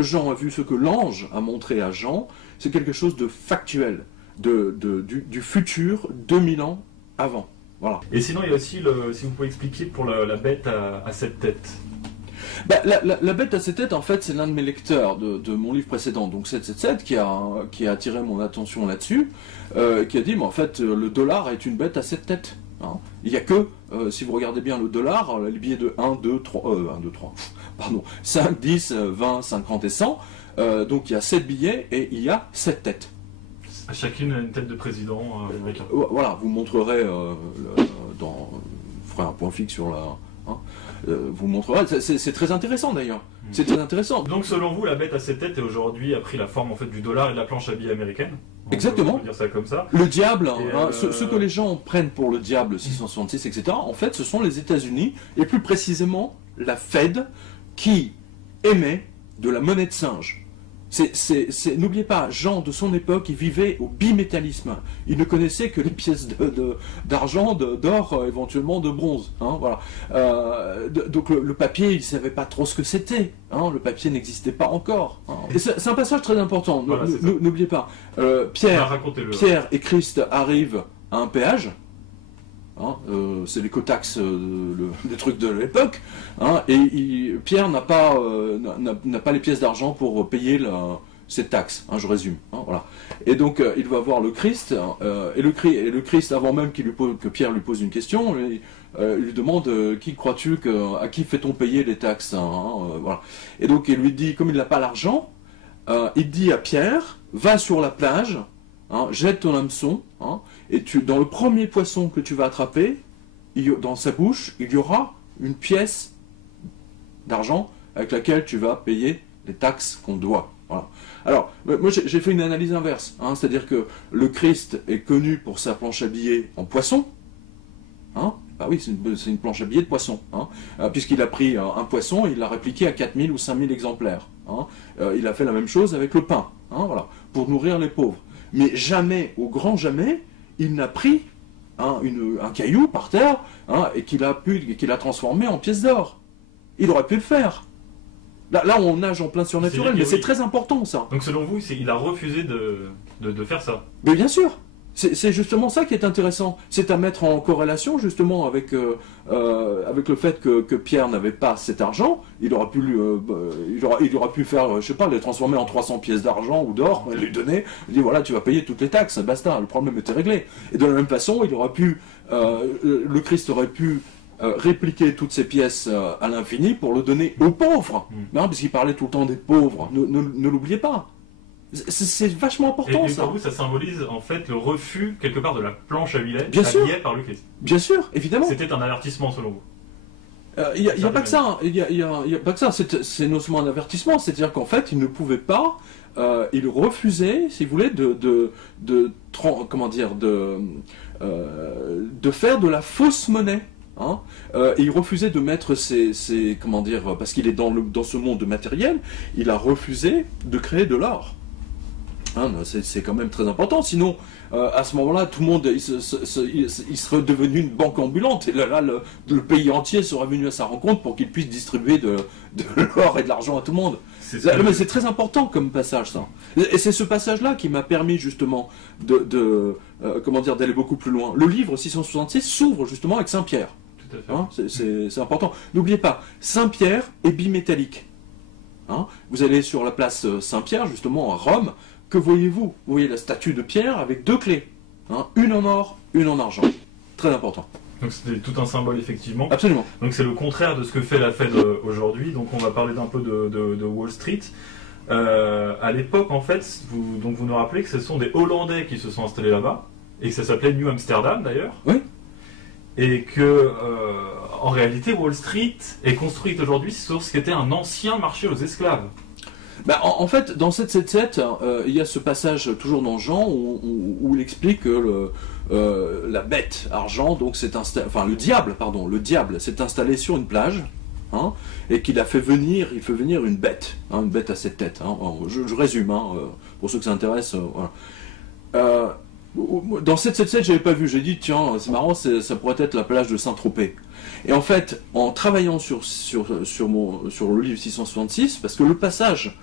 que Jean a vu, ce que l'ange a montré à Jean, c'est quelque chose de factuel, du futur 2000 ans avant. Voilà. Et sinon, il y a aussi, si vous pouvez expliquer pour la bête à 7 têtes. Bah, la bête à 7 têtes, en fait, c'est l'un de mes lecteurs de mon livre précédent, donc 777, qui a attiré mon attention là-dessus, qui a dit, mais en fait, le dollar est une bête à 7 têtes. Hein. Il n'y a que, si vous regardez bien le dollar, les billets de 1, 2, 3, pardon, 5, 10, 20, 50 et 100, donc il y a 7 billets et il y a 7 têtes. À chacune une tête de président américain. Voilà, vous montrerez, vous ferez un point fixe sur la... Hein, vous montrerez, c'est très intéressant d'ailleurs. C'est très intéressant. Donc selon vous, la bête à 7 têtes est aujourd'hui a pris la forme en fait du dollar et de la planche à billets américaine. Exactement. On peut dire ça comme ça. Le diable, ce que les gens prennent pour le diable 666, etc., en fait, ce sont les États-Unis, et plus précisément la Fed, qui émet de la monnaie de singe. N'oubliez pas, Jean, de son époque, il vivait au bimétallisme. Il ne connaissait que les pièces d'argent, d'or, éventuellement de bronze. Hein, voilà. Donc le papier, il ne savait pas trop ce que c'était. Hein, le papier n'existait pas encore. Hein. C'est un passage très important. Voilà, n'oubliez pas. Pierre et Christ arrivent à un péage. Hein, c'est les cotax des trucs de l'époque, hein, et Pierre n'a pas les pièces d'argent pour payer cette taxe, hein, je résume. Hein, voilà. Et donc il va voir le Christ, et le Christ, avant même que Pierre lui pose une question, il lui demande qui crois-tu à qui fait-on payer les taxes, hein, voilà. Et donc il lui dit, comme il n'a pas l'argent, il dit à Pierre, va sur la plage, hein, jette ton hameçon, hein, et dans le premier poisson que tu vas attraper, dans sa bouche, il y aura une pièce d'argent avec laquelle tu vas payer les taxes qu'on doit. Voilà. Alors, moi j'ai fait une analyse inverse, hein, c'est-à-dire que le Christ est connu pour sa planche à billets en poisson. Hein, bah oui, c'est une planche à billets de poisson, hein, puisqu'il a pris un poisson et il l'a répliqué à 4000 ou 5000 exemplaires. Hein. Il a fait la même chose avec le pain, hein, voilà, pour nourrir les pauvres. Mais jamais, au grand jamais, il n'a pris un caillou par terre, hein, et qu'il a transformé en pièce d'or. Il aurait pu le faire. Là on nage en plein surnaturel, mais c'est très important ça. Donc selon vous, il a refusé de faire ça. Mais bien sûr. C'est justement ça qui est intéressant. C'est à mettre en corrélation justement avec le fait que Pierre n'avait pas cet argent. Il aurait pu faire, je sais pas, les transformer en 300 pièces d'argent ou d'or, lui donner, il dit voilà, tu vas payer toutes les taxes, basta, le problème était réglé. Et de la même façon, le Christ aurait pu répliquer toutes ces pièces à l'infini pour le donner aux pauvres. Non, parce qu'il parlait tout le temps des pauvres. Ne l'oubliez pas. C'est vachement important, et ça. Pour vous, ça symbolise en fait le refus, quelque part, de la planche à billets par le Christ. Bien sûr, évidemment. C'était un avertissement, selon vous. Il n'y a pas que ça. Il y a pas que ça. C'est non seulement un avertissement, c'est-à-dire qu'en fait, il ne pouvait pas. Il refusait, si vous voulez, de faire de la fausse monnaie. Hein, et il refusait de mettre parce qu'il est dans ce monde matériel, il a refusé de créer de l'or. Hein, c'est quand même très important, sinon à ce moment-là tout le monde il serait devenu une banque ambulante et là le pays entier serait venu à sa rencontre pour qu'il puisse distribuer de l'or et de l'argent à tout le monde. Mais c'est très important comme passage, ça. Et c'est ce passage-là qui m'a permis justement d'aller beaucoup plus loin. Le livre 666 s'ouvre justement avec Saint-Pierre. Hein, c'est important. N'oubliez pas, Saint-Pierre est bimétallique. Hein, vous allez sur la place Saint-Pierre, justement à Rome, que voyez-vous? Vous voyez la statue de Pierre avec deux clés. Hein, une en or, une en argent. Très important. Donc c'était tout un symbole, effectivement. Absolument. Donc c'est le contraire de ce que fait la Fed aujourd'hui. Donc on va parler d'un peu de Wall Street. À l'époque, en fait, vous nous rappelez que ce sont des Hollandais qui se sont installés là-bas, et que ça s'appelait New Amsterdam d'ailleurs. Oui. Et que, en réalité, Wall Street est construite aujourd'hui sur ce qui était un ancien marché aux esclaves. Bah, en fait, dans 777, il y a ce passage toujours dans Jean où il explique que la bête argent, donc le diable s'est installé sur une plage, hein, et qu'il fait venir une bête, hein, une bête à 7 têtes. Hein, je résume, hein, pour ceux que ça intéresse. Voilà. Dans 777, j'avais pas vu. J'ai dit tiens, c'est marrant, ça pourrait être la plage de Saint-Tropez. Et en fait, en travaillant sur le livre 666, parce que le passage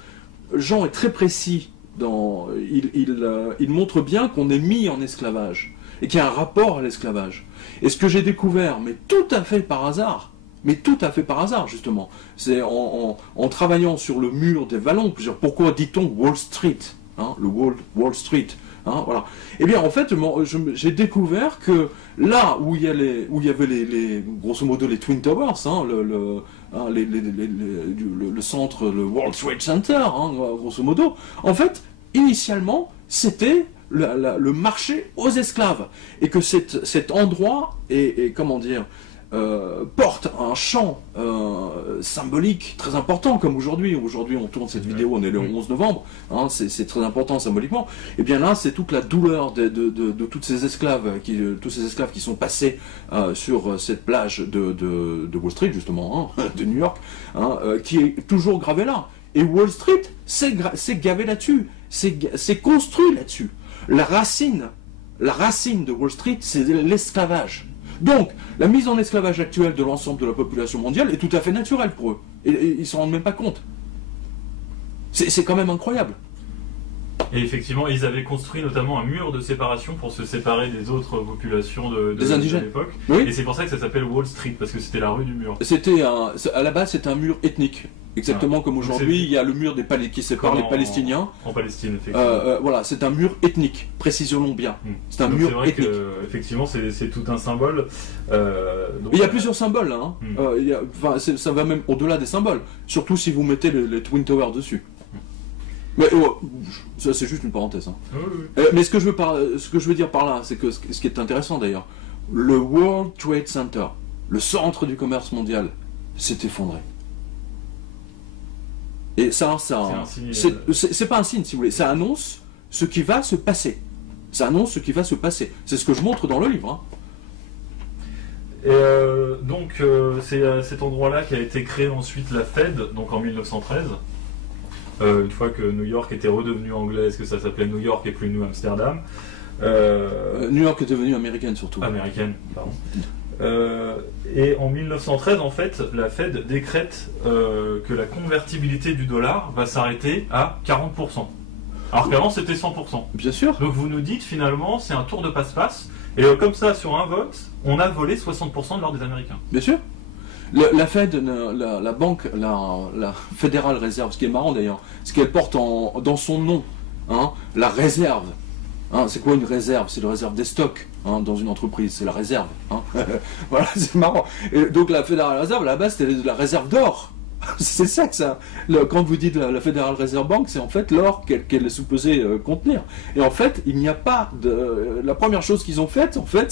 Jean est très précis il montre bien qu'on est mis en esclavage et qu'il y a un rapport à l'esclavage. Et ce que j'ai découvert, mais tout à fait par hasard, justement, c'est en travaillant sur le mur des vallons, pourquoi dit-on Wall Street, hein, le Wall Street, hein, voilà. Eh bien, en fait, j'ai découvert que là où il y avait grosso modo les Twin Towers, hein, le centre, le World Trade Center, hein, grosso modo, en fait, initialement, c'était le marché aux esclaves, et que cet endroit comment dire, porte un champ symbolique très important, comme aujourd'hui. Aujourd'hui, on tourne cette vidéo, on est le 11 novembre, hein, c'est très important symboliquement. Et bien là, c'est toute la douleur de tous ces esclaves qui sont passés sur cette plage de Wall Street, justement, hein, de New York, hein, qui est toujours gravée là. Et Wall Street, c'est gavé là-dessus, c'est construit là-dessus. La racine de Wall Street, c'est l'esclavage. Donc, la mise en esclavage actuelle de l'ensemble de la population mondiale est tout à fait naturelle pour eux. Et ils ne s'en rendent même pas compte. C'est quand même incroyable. Et effectivement, ils avaient construit notamment un mur de séparation pour se séparer des autres populations des indigènes de l'époque. Oui. Et c'est pour ça que ça s'appelle Wall Street, parce que c'était la rue du mur. À la base, c'était un mur ethnique. Exactement comme aujourd'hui, il y a le mur qui sépare les Palestiniens. En Palestine, effectivement. Voilà, c'est un mur ethnique, précisons-le bien. C'est un mur vrai ethnique. Effectivement, c'est tout un symbole. Il y a plusieurs symboles, hein. Ça va même au-delà des symboles, surtout si vous mettez les Twin Towers dessus. Mais ça, c'est juste une parenthèse. Hein. Oui. Mais ce que je veux dire par là, c'est que ce qui est intéressant d'ailleurs, le World Trade Center, le centre du commerce mondial, s'est effondré. Et ça c'est pas un signe, si vous voulez. Ça annonce ce qui va se passer. C'est ce que je montre dans le livre. Hein. Et c'est à cet endroit-là qu'a été créée ensuite la Fed, donc en 1913. Une fois que New York était redevenue anglaise, que ça s'appelait New York et plus New Amsterdam. New York est devenue américaine surtout. Américaine, pardon. Et en 1913, en fait, la Fed décrète que la convertibilité du dollar va s'arrêter à 40%. Alors qu'avant, c'était 100%. Bien sûr. Donc vous nous dites, finalement, c'est un tour de passe-passe. Et comme ça, sur un vote, on a volé 60% de l'or des Américains. Bien sûr. La Fed, la banque, la Federal Reserve, ce qui est marrant d'ailleurs, c'est qu'elle porte dans son nom, hein, la réserve. Hein, c'est quoi une réserve? C'est la réserve des stocks, hein, dans une entreprise, c'est la réserve. Hein. Voilà, c'est marrant. Et donc la Federal Reserve, à la base, c'était la réserve d'or. C'est ça que ça. Quand vous dites la Federal Reserve Bank, c'est en fait l'or qu'elle est supposée contenir. Et en fait, il n'y a pas de. La première chose qu'ils ont faite, en fait,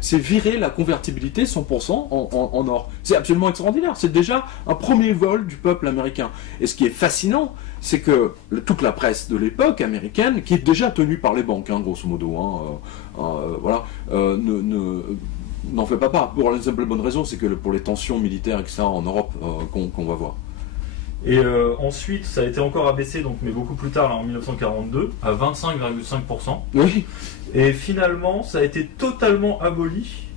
c'est virer la convertibilité 100% en or. C'est absolument extraordinaire. C'est déjà un premier vol du peuple américain. Et ce qui est fascinant, c'est que toute la presse de l'époque américaine, qui est déjà tenue par les banques, hein, grosso modo, voilà, n'en fait pas part. Pour la simple bonne raison, c'est que pour les tensions militaires, etc., en Europe, qu'on va voir. Et ensuite, ça a été encore abaissé, donc, mais beaucoup plus tard, là, en 1942, à 25,5%. Oui. Et finalement, ça a été totalement aboli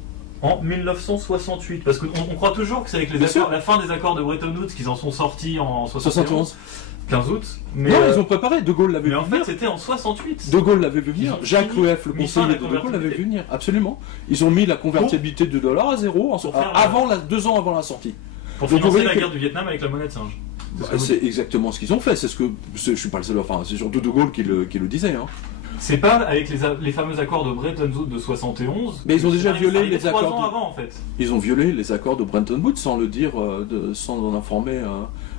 en 1968. Parce qu'on croit toujours que c'est avec la fin des accords de Bretton Woods qu'ils en sont sortis en 71. 15 août. Mais non, ils ont préparé. De Gaulle l'avait vu venir. Mais en fait, c'était en 68. De Gaulle l'avait vu venir. Jacques Rueff, le conseiller de Gaulle, l'avait vu venir. Absolument. Ils ont mis la convertibilité du dollar à zéro 2 ans avant la sortie. Pour financer la guerre du Vietnam avec la monnaie de singe. C'est exactement ce qu'ils ont fait. Je suis pas le seul. Enfin, c'est surtout De Gaulle qui le disait. Hein. C'est pas avec les fameux accords de Bretton Woods de 71. Mais ils ont déjà violé les accords. 3 ans avant, en fait. Ils ont violé les accords de Bretton Woods sans le dire, sans en informer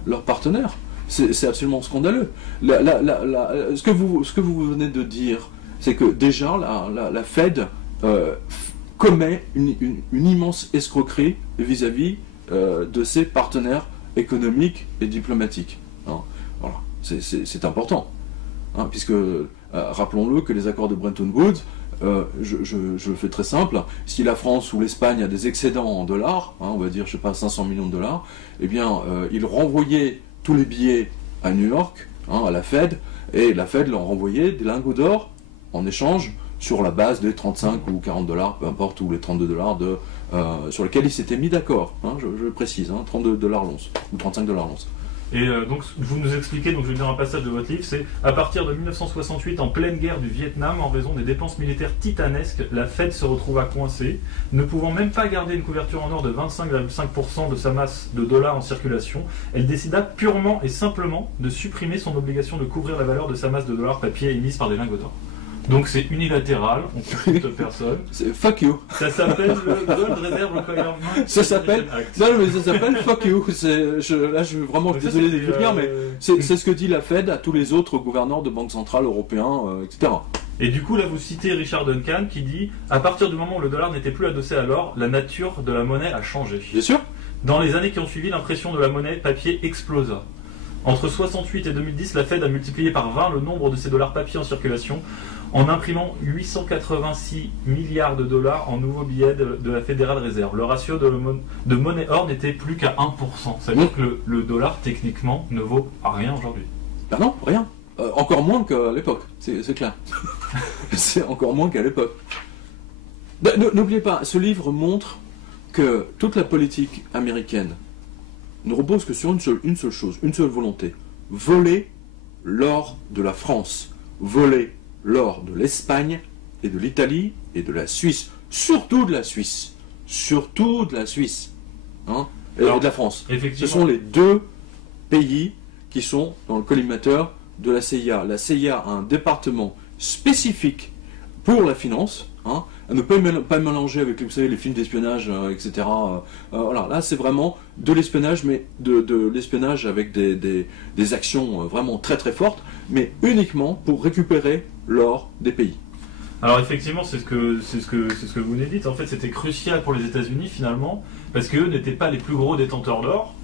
leurs partenaires. C'est absolument scandaleux. Ce que vous venez de dire, c'est que déjà la Fed commet une immense escroquerie vis-à-vis de ses partenaires économiques et diplomatiques. Hein. Voilà. C'est important. Hein, puisque, rappelons-le, que les accords de Bretton Woods, je le fais très simple, si la France ou l'Espagne a des excédents en dollars, hein, on va dire, je sais pas, 500 millions de dollars, eh bien, ils renvoyaient tous les billets à New York, hein, à la Fed, et la Fed leur renvoyait des lingots d'or en échange sur la base des 35 ou 40 dollars, peu importe, ou les 32 dollars sur lesquels ils s'étaient mis d'accord, hein, je précise, hein, 32 dollars l'once, ou 35 dollars l'once. Et donc vous nous expliquez, donc je vais lire un passage de votre livre, c'est à partir de 1968, en pleine guerre du Vietnam, en raison des dépenses militaires titanesques, la Fed se retrouva coincée, ne pouvant même pas garder une couverture en or de 25,5% de sa masse de dollars en circulation. Elle décida purement et simplement de supprimer son obligation de couvrir la valeur de sa masse de dollars papier émise par des lingots d'or. Donc c'est unilatéral, on consulte personne. C'est fuck you. Ça s'appelle le Gold Reserve Requirement. Ça s'appelle. Non, mais ça s'appelle fuck you. Là, je suis vraiment désolé de vous dire, mais c'est ce que dit la Fed à tous les autres gouverneurs de banques centrales européens, etc. Et du coup, là, vous citez Richard Duncan qui dit à partir du moment où le dollar n'était plus adossé à l'or, la nature de la monnaie a changé. Bien sûr. Dans les années qui ont suivi, l'impression de la monnaie papier explosa. Entre 68 et 2010, la Fed a multiplié par 20 le nombre de ces dollars papier en circulation, en imprimant 886 milliards de dollars en nouveaux billets de la Fédérale Réserve. Le ratio de monnaie or n'était plus qu'à 1%. Ça veut dire que le dollar, techniquement, ne vaut rien aujourd'hui. Ben non, rien. Encore moins qu'à l'époque, c'est clair. C'est encore moins qu'à l'époque. N'oubliez pas, ce livre montre que toute la politique américaine ne repose que sur une seule chose, une seule volonté. Voler l'or de la France. Voler l'or de l'Espagne et de l'Italie et de la Suisse. Surtout de la Suisse. Surtout de la Suisse. Hein, et de la France. Ce sont les deux pays qui sont dans le collimateur de la CIA. La CIA a un département spécifique pour la finance, hein, à ne pas mélanger avec, vous savez, les films d'espionnage, etc. Voilà, là c'est vraiment de l'espionnage, mais de l'espionnage avec des actions vraiment très très fortes, mais uniquement pour récupérer l'or des pays. Alors effectivement, c'est ce que vous nous dites. En fait, c'était crucial pour les États-Unis finalement, parce qu'eux n'étaient pas les plus gros détenteurs d'or,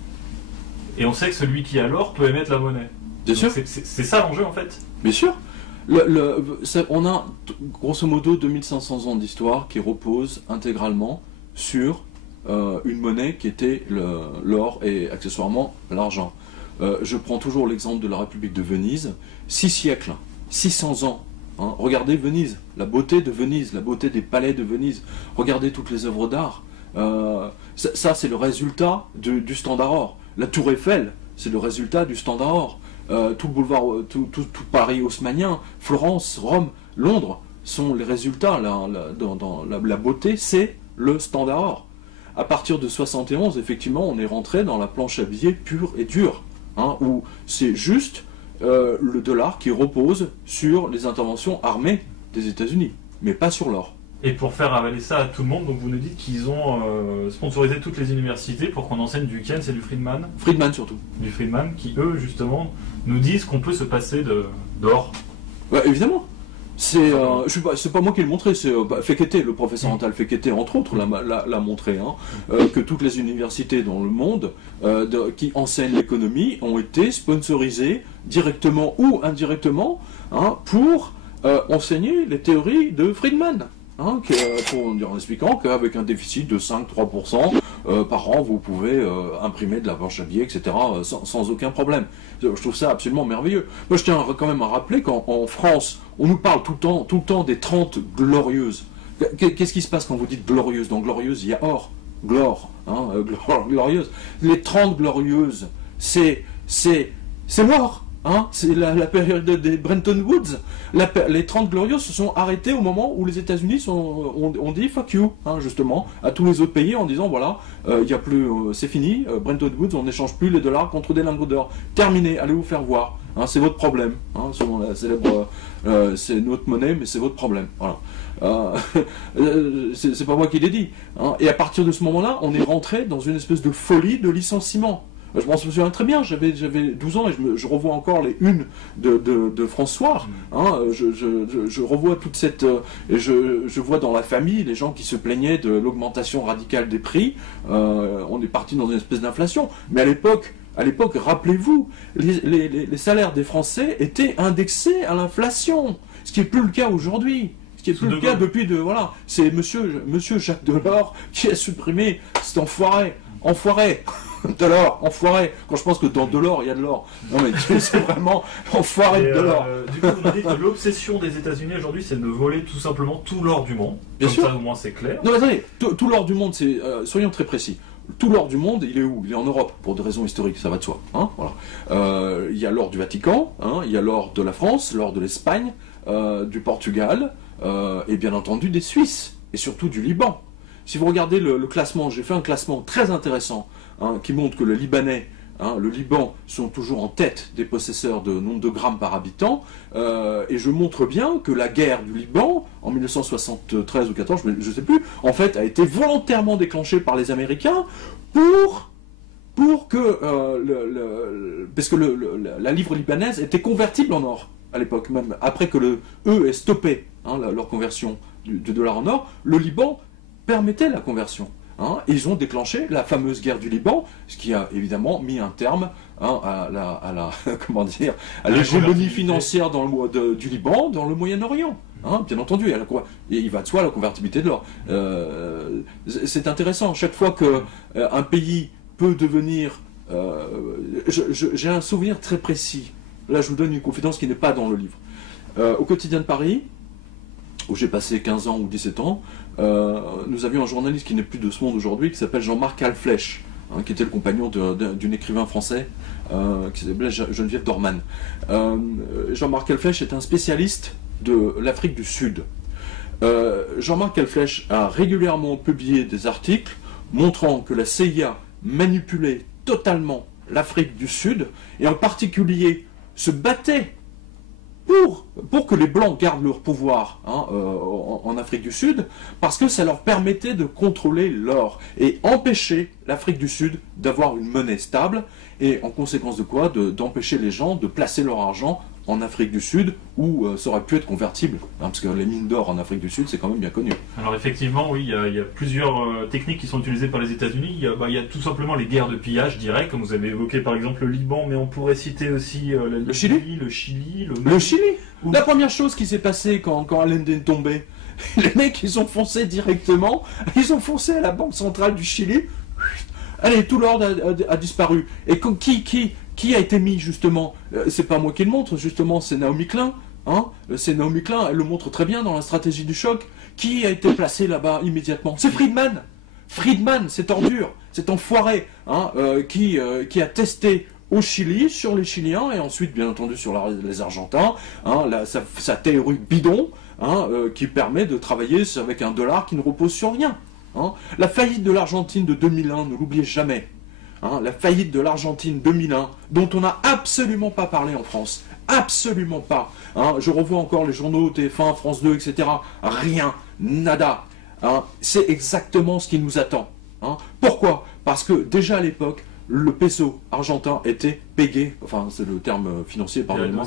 et on sait que celui qui a l'or peut émettre la monnaie. Bien sûr. C'est ça l'enjeu en fait. Bien sûr. On a grosso modo 2500 ans d'histoire qui reposent intégralement sur une monnaie qui était l'or et accessoirement l'argent. Je prends toujours l'exemple de la République de Venise, 6 siècles, 600 ans. Hein. Regardez Venise, la beauté de Venise, la beauté des palais de Venise, regardez toutes les œuvres d'art. Ça c'est le résultat du Standard Or. La Tour Eiffel, c'est le résultat du Standard Or. Tout le boulevard, tout Paris haussmannien, Florence, Rome, Londres sont les résultats. Dans la beauté, c'est le Standard Or. À partir de 71, effectivement, on est rentré dans la planche à billets pure et dure, hein, où c'est juste le dollar qui repose sur les interventions armées des États-Unis, mais pas sur l'or. Et pour faire avaler ça à tout le monde, donc vous nous dites qu'ils ont sponsorisé toutes les universités pour qu'on enseigne du Keynes et du Friedman. Friedman surtout. Du Friedman, qui eux, justement, nous disent qu'on peut se passer d'or. Ouais, évidemment. C'est pas moi qui l'ai montré, c'est Fekete, le professeur Antal Fekete, entre autres, l'a montré, hein, que toutes les universités dans le monde qui enseignent l'économie ont été sponsorisées directement ou indirectement, hein, pour enseigner les théories de Friedman. Hein, en expliquant qu'avec un déficit de 5-3% par an, vous pouvez imprimer de la planche à billets, etc., sans aucun problème. Je trouve ça absolument merveilleux. Moi, je tiens quand même à rappeler qu'en France, on nous parle tout le temps des 30 glorieuses. Qu'est-ce qui se passe quand vous dites glorieuse? Dans glorieuse, il y a or, glore, hein, glorieuse. Les 30 glorieuses, c'est mort. Hein, c'est la période des Bretton Woods. Les 30 glorieuses se sont arrêtées au moment où les États-Unis ont dit fuck you, hein, justement, à tous les autres pays en disant voilà, y a plus, c'est fini, Bretton Woods, on n'échange plus les dollars contre des lingots d'or. Terminé, allez vous faire voir. Hein, c'est votre problème. Hein, selon la célèbre, c'est notre monnaie, mais c'est votre problème. Voilà. C'est pas moi qui l'ai dit. Hein, et à partir de ce moment-là, on est rentré dans une espèce de folie de licenciement. Je m'en souviens très bien, j'avais 12 ans et je revois encore les unes de François. Hein, je revois toute cette... et je vois dans la famille les gens qui se plaignaient de l'augmentation radicale des prix. On est parti dans une espèce d'inflation. Mais à l'époque, rappelez-vous, les salaires des Français étaient indexés à l'inflation. Ce qui n'est plus le cas aujourd'hui. Ce qui n'est plus le cas depuis voilà. C'est monsieur Jacques Delors qui a supprimé cet enfoiré. Delors, enfoiré. Quand je pense que dans Delors, il y a de l'or. Non mais c'est vraiment enfoiré de Delors. Du coup, vous dites que l'obsession des États-Unis aujourd'hui, c'est de voler tout simplement tout l'or du monde. Bien Comme sûr. Ça, au moins, c'est clair. Non mais attendez, tout l'or du monde, c'est soyons très précis. tout l'or du monde, il est où? Il est en Europe, pour des raisons historiques, ça va de soi. Hein, voilà. Il y a l'or du Vatican, hein, il y a l'or de la France, l'or de l'Espagne, du Portugal, et bien entendu des Suisses, et surtout du Liban. Si vous regardez le classement, j'ai fait un classement très intéressant, hein, qui montre que le Liban sont toujours en tête des possesseurs de nombre de grammes par habitant, et je montre bien que la guerre du Liban, en 1973 ou 14, je ne sais plus, en fait, a été volontairement déclenchée par les Américains pour que, parce que la livre libanaise était convertible en or à l'époque, même après que eux aient stoppé leur conversion du dollar en or, le Liban permettait la conversion. Hein, et ils ont déclenché la fameuse guerre du Liban, ce qui a évidemment mis un terme à l'hégémonie financière du Liban dans le Moyen-Orient. Hein, bien entendu, et il va de soi la convertibilité de l'or. C'est intéressant, chaque fois qu'un pays peut devenir... j'ai un souvenir très précis, là je vous donne une confidence qui n'est pas dans le livre. Au quotidien de Paris, où j'ai passé 15 ans ou 17 ans, nous avions un journaliste qui n'est plus de ce monde aujourd'hui, qui s'appelle Jean-Marc Halflech, hein, qui était le compagnon d'une écrivain français qui s'appelait Geneviève Dorman. Jean-Marc Halflech est un spécialiste de l'Afrique du Sud. Jean-Marc Halflech a régulièrement publié des articles montrant que la CIA manipulait totalement l'Afrique du Sud, et en particulier se battait pour que les Blancs gardent leur pouvoir en Afrique du Sud, parce que ça leur permettait de contrôler l'or et empêcher l'Afrique du Sud d'avoir une monnaie stable, et en conséquence de quoi, d'empêcher les gens de placer leur argent en Afrique du Sud, où ça aurait pu être convertible, hein, parce que les mines d'or en Afrique du Sud, c'est quand même bien connu. Alors effectivement, oui, il y a plusieurs techniques qui sont utilisées par les États-Unis. Il y a tout simplement les guerres de pillage direct, comme vous avez évoqué par exemple le Liban, mais on pourrait citer aussi le Chili. Le Chili. La première chose qui s'est passée quand Allende est tombé, les mecs, ils ont foncé directement, ils ont foncé à la Banque centrale du Chili. Allez, tout l'or a disparu. Et qui a été mis, justement? C'est pas moi qui le montre, justement, c'est Naomi Klein. Hein, c'est Naomi Klein, elle le montre très bien dans la stratégie du choc. Qui a été placé là-bas immédiatement? C'est Friedman. Friedman, cet ordure, cet enfoiré, hein, qui a testé au Chili, sur les Chiliens, et ensuite, bien entendu, sur les Argentins, hein, sa théorie bidon, hein, qui permet de travailler avec un dollar qui ne repose sur rien. Hein. La faillite de l'Argentine de 2001, ne l'oubliez jamais. Hein, la faillite de l'Argentine 2001, dont on n'a absolument pas parlé en France. Absolument pas. Hein, je revois encore les journaux TF1, France 2, etc. Rien, nada. Hein, c'est exactement ce qui nous attend. Hein. Pourquoi? Parce que déjà à l'époque, le peso argentin était pégé, enfin c'est le terme financier, pardonnez-moi,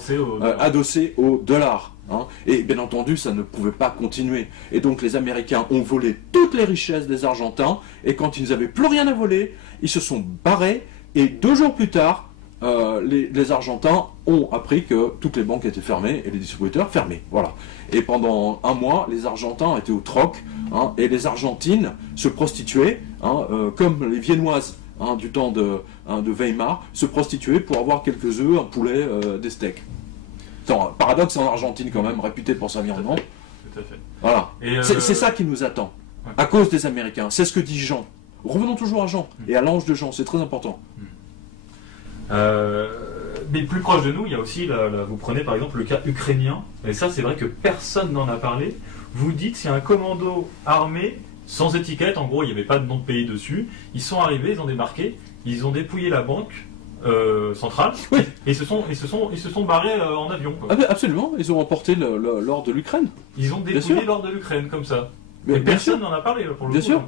adossé au dollar. Hein. Et bien entendu, ça ne pouvait pas continuer. Et donc les Américains ont volé toutes les richesses des Argentins, et quand ils n'avaient plus rien à voler, ils se sont barrés, et 2 jours plus tard, les Argentins ont appris que toutes les banques étaient fermées, et les distributeurs fermés. Voilà. Et pendant 1 mois, les Argentins étaient au troc, hein, et les Argentines se prostituaient, hein, comme les Viennoises, hein, du temps de Weimar, se prostituer pour avoir quelques œufs, un poulet, des steaks. Paradoxe en Argentine quand même, réputée pour sa viande. Tout à fait. Voilà. C'est ça qui nous attend, à cause des Américains. C'est ce que dit Jean. Revenons toujours à Jean, et à l'ange de Jean, c'est très important. Mais plus proche de nous, il y a aussi, vous prenez par exemple le cas ukrainien, et ça c'est vrai que personne n'en a parlé. Vous dites, c'est un commando armé sans étiquette, en gros il n'y avait pas de nom de pays dessus, ils sont arrivés, ils ont débarqué, ils ont dépouillé la banque centrale, oui. et ils se sont barrés en avion. Quoi. Ah ben absolument, ils ont emporté l'or de l'Ukraine. Ils ont dépouillé l'or de l'Ukraine comme ça. Mais personne n'en a parlé pour le bien coup. Sûr.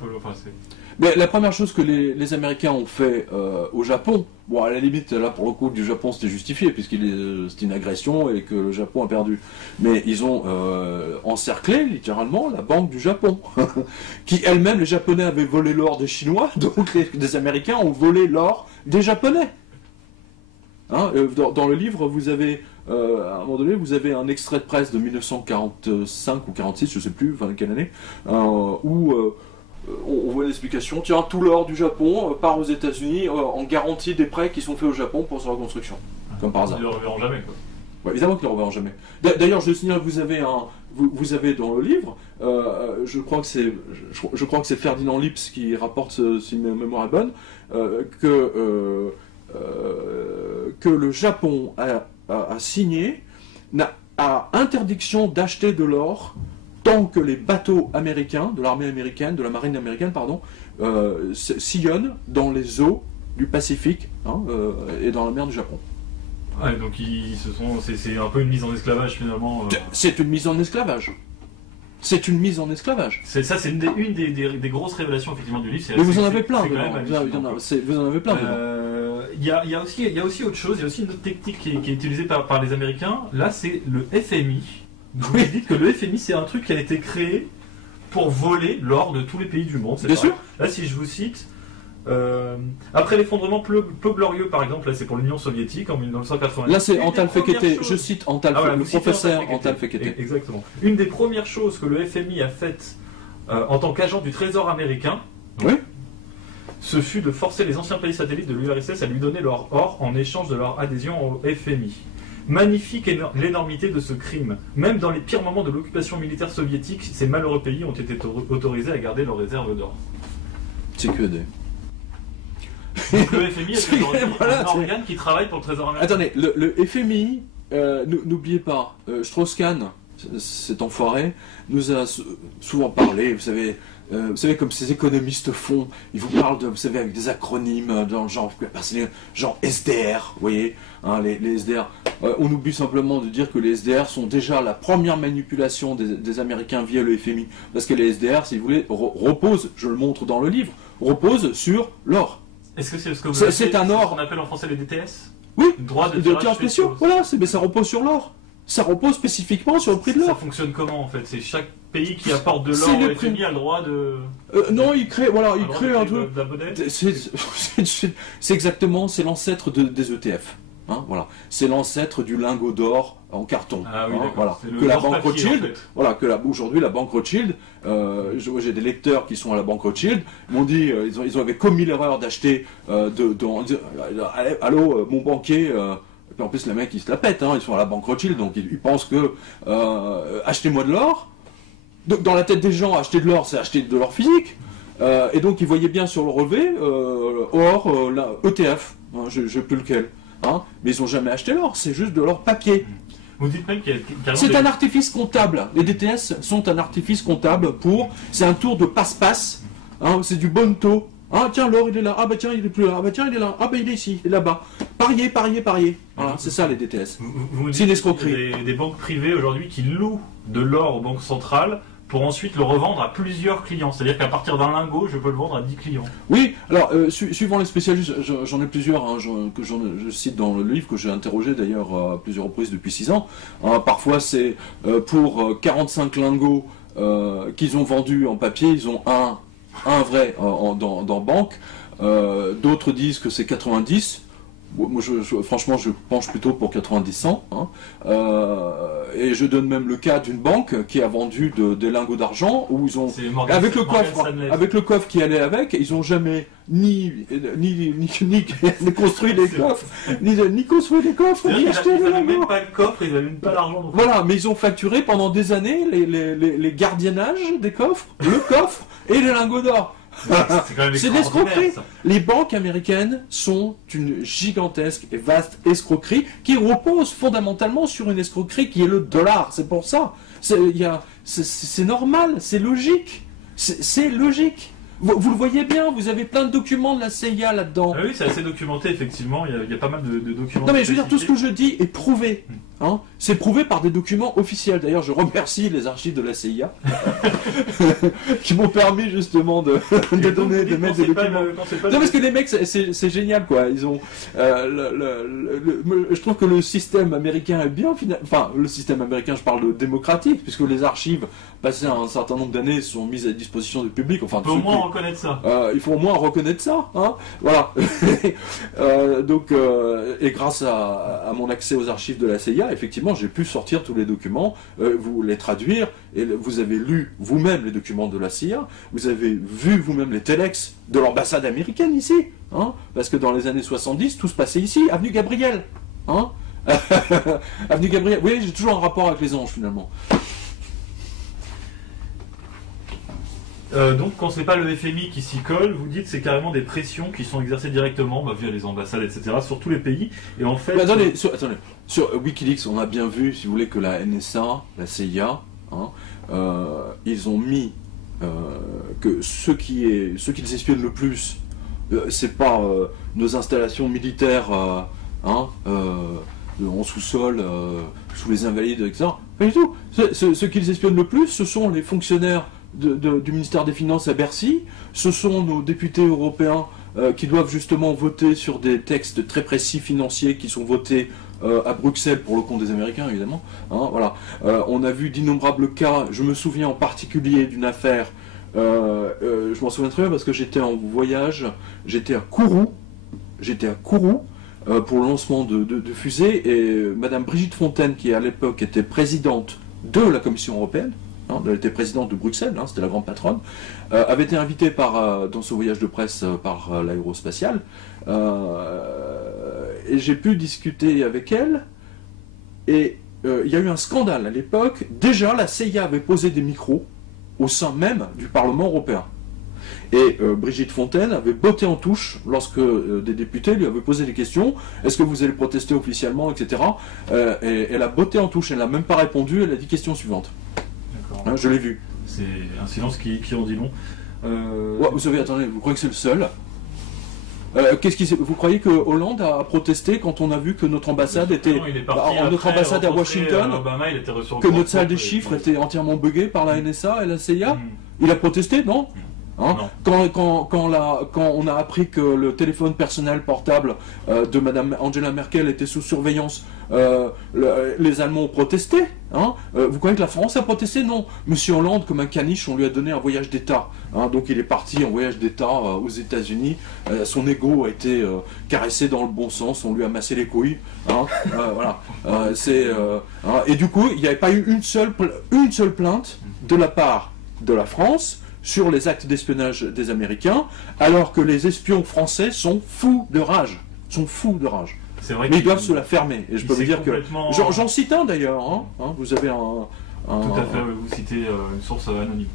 Mais la première chose que les Américains ont fait au Japon, bon à la limite là pour le coup du Japon c'était justifié puisqu'c'était une agression et que le Japon a perdu, mais ils ont encerclé littéralement la banque du Japon, qui elle-même, les Japonais avaient volé l'or des Chinois, donc les Américains ont volé l'or des Japonais. Hein, dans le livre, vous avez, à un moment donné, vous avez un extrait de presse de 1945 ou 46, je ne sais plus, enfin quelle année, où on voit l'explication, tiens, tout l'or du Japon part aux États-Unis en garantie des prêts qui sont faits au Japon pour sa reconstruction, comme par hasard. Ils ne le reverront jamais, quoi. Ouais, évidemment qu'ils ne le reverront jamais. D'ailleurs, je signale, vous avez dans le livre, je crois que c'est Ferdinand Lips qui rapporte, si ma mémoire est bonne, que le Japon a signé à interdiction d'acheter de l'or tant que les bateaux américains, de l'armée américaine, de la marine américaine, pardon, sillonnent dans les eaux du Pacifique et dans la mer du Japon. Ouais, donc c'est un peu une mise en esclavage finalement. C'est une mise en esclavage. C'est une mise en esclavage. C'est une des grosses révélations effectivement du livre. Mais vous en avez plein dedans. Vous en avez plein dedans. Il y a aussi autre chose. Il y a aussi une autre technique qui est utilisée par les Américains. Là, c'est le FMI. Vous dites que le FMI, c'est un truc qui a été créé pour voler l'or de tous les pays du monde. Bien sûr. Là, si je vous cite. Après l'effondrement peu glorieux, par exemple, là c'est pour l'Union soviétique en 1990. Là c'est Antal Fekete, je cite le professeur Antal Fekete. Exactement. Une des premières choses que le FMI a faites en tant qu'agent du Trésor américain, ce fut de forcer les anciens pays satellites de l'URSS à lui donner leur or en échange de leur adhésion au FMI. Magnifique l'énormité de ce crime. Même dans les pires moments de l'occupation militaire soviétique, ces malheureux pays ont été autorisés à garder leurs réserves d'or. C'est que des... Donc le FMI est un organe qui travaille pour le Trésor américain. Attendez, le FMI, n'oubliez pas, Strauss-Kahn, cet enfoiré, nous a souvent parlé, vous savez comme ces économistes font, ils vous parlent vous savez, avec des acronymes, dans le genre SDR, vous voyez, hein, les SDR. On oublie simplement de dire que les SDR sont déjà la première manipulation des Américains via le FMI, parce que les SDR, si vous voulez, reposent, je le montre dans le livre, reposent sur l'or. Est-ce que c'est ce que vous qu'on appelle en français les DTS? Oui, droits de tirage spéciaux. Voilà, mais ça repose sur l'or. Ça repose spécifiquement sur le prix de l'or. Ça fonctionne comment en fait? C'est chaque pays qui apporte de l'or au FMI a le droit de... non, il crée un truc... C'est exactement, c'est l'ancêtre des ETF. Hein, voilà. C'est l'ancêtre du lingot d'or en carton. Ah oui, voilà. Que la banque Rothschild, en fait. Voilà, aujourd'hui la banque Rothschild, j'ai des lecteurs qui sont à la banque Rothschild, m'ont dit, ils avaient commis l'erreur d'acheter, allô, mon banquier, et puis en plus les mecs ils se la pètent, hein, ils sont à la banque Rothschild, donc ils pensent que achetez-moi de l'or. Donc dans la tête des gens, acheter de l'or, c'est acheter de l'or physique. Et donc ils voyaient bien sur le relevé, or, ETF, hein, je ne sais plus lequel. Hein, mais ils n'ont jamais acheté l'or, c'est juste de l'or papier. Vous dites même qu'il y a c'est un artifice comptable. Les DTS sont un artifice comptable c'est un tour de passe-passe. Hein, c'est du bon taux. Ah tiens, l'or il est là. Ah bah tiens, il est plus là. Ah bah tiens, il est là. Ah bah il est ici, il est là-bas. Parier. Voilà, c'est ça les DTS. C'est une escroquerie. Il y a des banques privées aujourd'hui qui louent de l'or aux banques centrales pour ensuite le revendre à plusieurs clients. C'est-à-dire qu'à partir d'un lingot, je peux le vendre à 10 clients. Oui, alors, suivant les spécialistes, j'en ai plusieurs hein, que je cite dans le livre, que j'ai interrogé d'ailleurs à plusieurs reprises depuis 6 ans. Parfois, c'est pour 45 lingots qu'ils ont vendus en papier, ils ont un vrai dans banque. D'autres disent que c'est 90. Moi, franchement, je penche plutôt pour 90-100. Hein. Et je donne même le cas d'une banque qui a vendu des lingots d'argent où ils ont, avec le coffre qui allait avec, ils n'ont jamais ni construit des coffres, ni construit des coffres, ni acheté des lingots. Ils n'avaient même pas de coffre, ils n'avaient même pas l'argent. Voilà, mais ils ont facturé pendant des années les gardiennages des coffres, le coffre et les lingots d'or. C'est l'escroquerie. Les banques américaines sont une gigantesque et vaste escroquerie qui repose fondamentalement sur une escroquerie qui est le dollar. C'est pour ça. C'est normal, c'est logique. C'est logique. Vous le voyez bien, vous avez plein de documents de la CIA là-dedans. Ah oui, c'est assez documenté, effectivement. Il y a pas mal de documents. Non, mais je veux dire, tout ce que je dis est prouvé. Hein, c'est prouvé par des documents officiels. D'ailleurs, je remercie les archives de la CIA qui m'ont permis justement de mettre des documents. Non, parce que les mecs, c'est génial, quoi. Ils ont. Je trouve que le système américain est bien. Enfin, le système américain, je parle de démocratique, puisque les archives, passées un certain nombre d'années, sont mises à disposition du public. Enfin, il faut au moins reconnaître ça. Il faut au moins reconnaître ça. Hein, voilà. Donc, et grâce à mon accès aux archives de la CIA, effectivement, j'ai pu sortir tous les documents, vous les traduire, et vous avez lu vous-même les documents de la CIA, vous avez vu vous-même les telex de l'ambassade américaine ici, hein, parce que dans les années 70, tout se passait ici, avenue Gabriel. Hein, Avenue Gabriel. Oui, j'ai toujours un rapport avec les anges finalement. Donc quand c'est pas le FMI qui s'y colle, vous dites c'est carrément des pressions qui sont exercées directement via les ambassades, etc. sur tous les pays. Et en fait... Mais attendez, sur Wikileaks, on a bien vu, si vous voulez, que la NSA, la CIA, hein, ils ont mis que ce qu'ils espionnent le plus, c'est pas nos installations militaires en sous-sol, sous les Invalides, etc. Pas du tout. Ce qu'ils espionnent le plus, ce sont les fonctionnaires du ministère des Finances à Bercy, ce sont nos députés européens qui doivent justement voter sur des textes très précis financiers qui sont votés à Bruxelles pour le compte des Américains, évidemment. Hein, voilà. On a vu d'innombrables cas, je me souviens en particulier d'une affaire, je m'en souviens très bien parce que j'étais en voyage, j'étais à Kourou, pour le lancement de fusées, et Madame Brigitte Fontaine, qui à l'époque était présidente de la Commission européenne, elle était présidente de Bruxelles, c'était la grande patronne, avait été invitée dans ce voyage de presse par l'aérospatiale, et j'ai pu discuter avec elle, et il y a eu un scandale à l'époque. Déjà, la CIA avait posé des micros au sein même du Parlement européen. Et Brigitte Fontaine avait botté en touche lorsque des députés lui avaient posé des questions. Est-ce que vous allez protester officiellement, etc. Et elle a botté en touche, elle n'a même pas répondu, elle a dit question suivante. Hein, je l'ai vu. C'est un silence qui en dit long. Ouais, vous savez, attendez, vous croyez que c'est le seul vous croyez que Hollande a protesté quand on a vu que notre ambassade était notre ambassade à Washington, Obama, il était que notre salle des chiffres était entièrement buggée par la NSA et la CIA? Il a protesté, non? Hein, quand on a appris que le téléphone personnel portable de Madame Angela Merkel était sous surveillance, les Allemands ont protesté. Hein. Vous croyez que la France a protesté? Non. Monsieur Hollande, comme un caniche, on lui a donné un voyage d'État. Hein, donc il est parti en voyage d'État aux États-Unis. Son ego a été caressé dans le bon sens. On lui a massé les couilles. Hein. Voilà. Et du coup, il n'y avait pas eu une seule plainte de la part de la France sur les actes d'espionnage des Américains, alors que les espions français sont fous de rage. C'est vrai, mais ils doivent se la fermer. Et je peux vous dire complètement... que... J'en cite un d'ailleurs. Hein, vous avez un... Tout à fait, vous citez une source anonyme.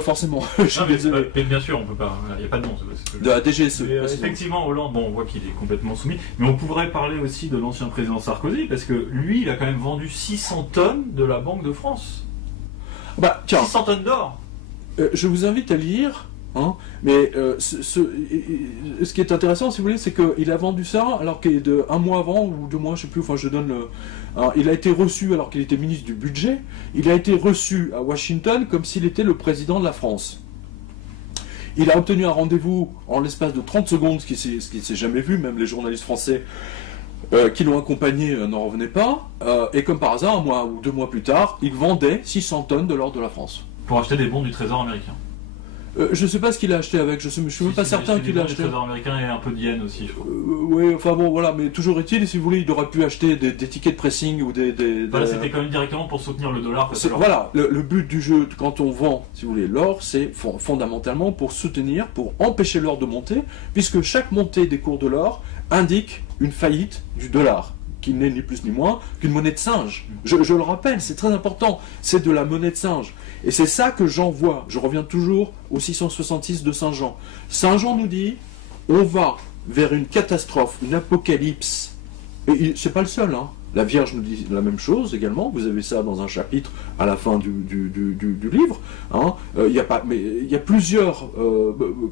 Forcément. Mais bien sûr, on peut pas. Il n'y a pas de nom. De la DGSE. Effectivement, Hollande, on voit qu'il est complètement soumis. Mais on pourrait parler aussi de l'ancien président Sarkozy, parce que lui, il a quand même vendu 600 tonnes de la Banque de France. Bah, tiens. 600 tonnes d'or. Je vous invite à lire, hein, mais ce qui est intéressant, si vous voulez, c'est qu'il a vendu ça alors qu'il est un mois avant ou 2 mois, je ne sais plus, enfin je donne le... Alors, il a été reçu, alors qu'il était ministre du budget, il a été reçu à Washington comme s'il était le président de la France. Il a obtenu un rendez-vous en l'espace de 30 secondes, ce qui ne s'est jamais vu, même les journalistes français qui l'ont accompagné n'en revenaient pas, et comme par hasard, 1 mois ou 2 mois plus tard, il vendait 600 tonnes de l'or de la France. Pour acheter des bons du Trésor américain. Je ne sais pas ce qu'il a acheté avec, je ne suis même pas certain qu'il a acheté. Du Trésor américain et un peu de yens aussi, je crois. Oui, enfin bon, voilà, mais toujours est-il, si vous voulez, il aurait pu acheter des tickets de pressing ou Voilà, c'était quand même directement pour soutenir le dollar. Voilà, le but du jeu, quand on vend, si vous voulez, l'or, c'est fondamentalement pour soutenir, pour empêcher l'or de monter, puisque chaque montée des cours de l'or indique une faillite du dollar, qui n'est ni plus ni moins qu'une monnaie de singe. Je le rappelle, c'est très important, c'est de la monnaie de singe. Et c'est ça que j'en vois. Je reviens toujours au 666 de Saint Jean. Saint Jean nous dit, on va vers une catastrophe, une apocalypse. Et c'est pas le seul, hein. La Vierge nous dit la même chose également. Vous avez ça dans un chapitre à la fin du livre. Hein. Il y a plusieurs,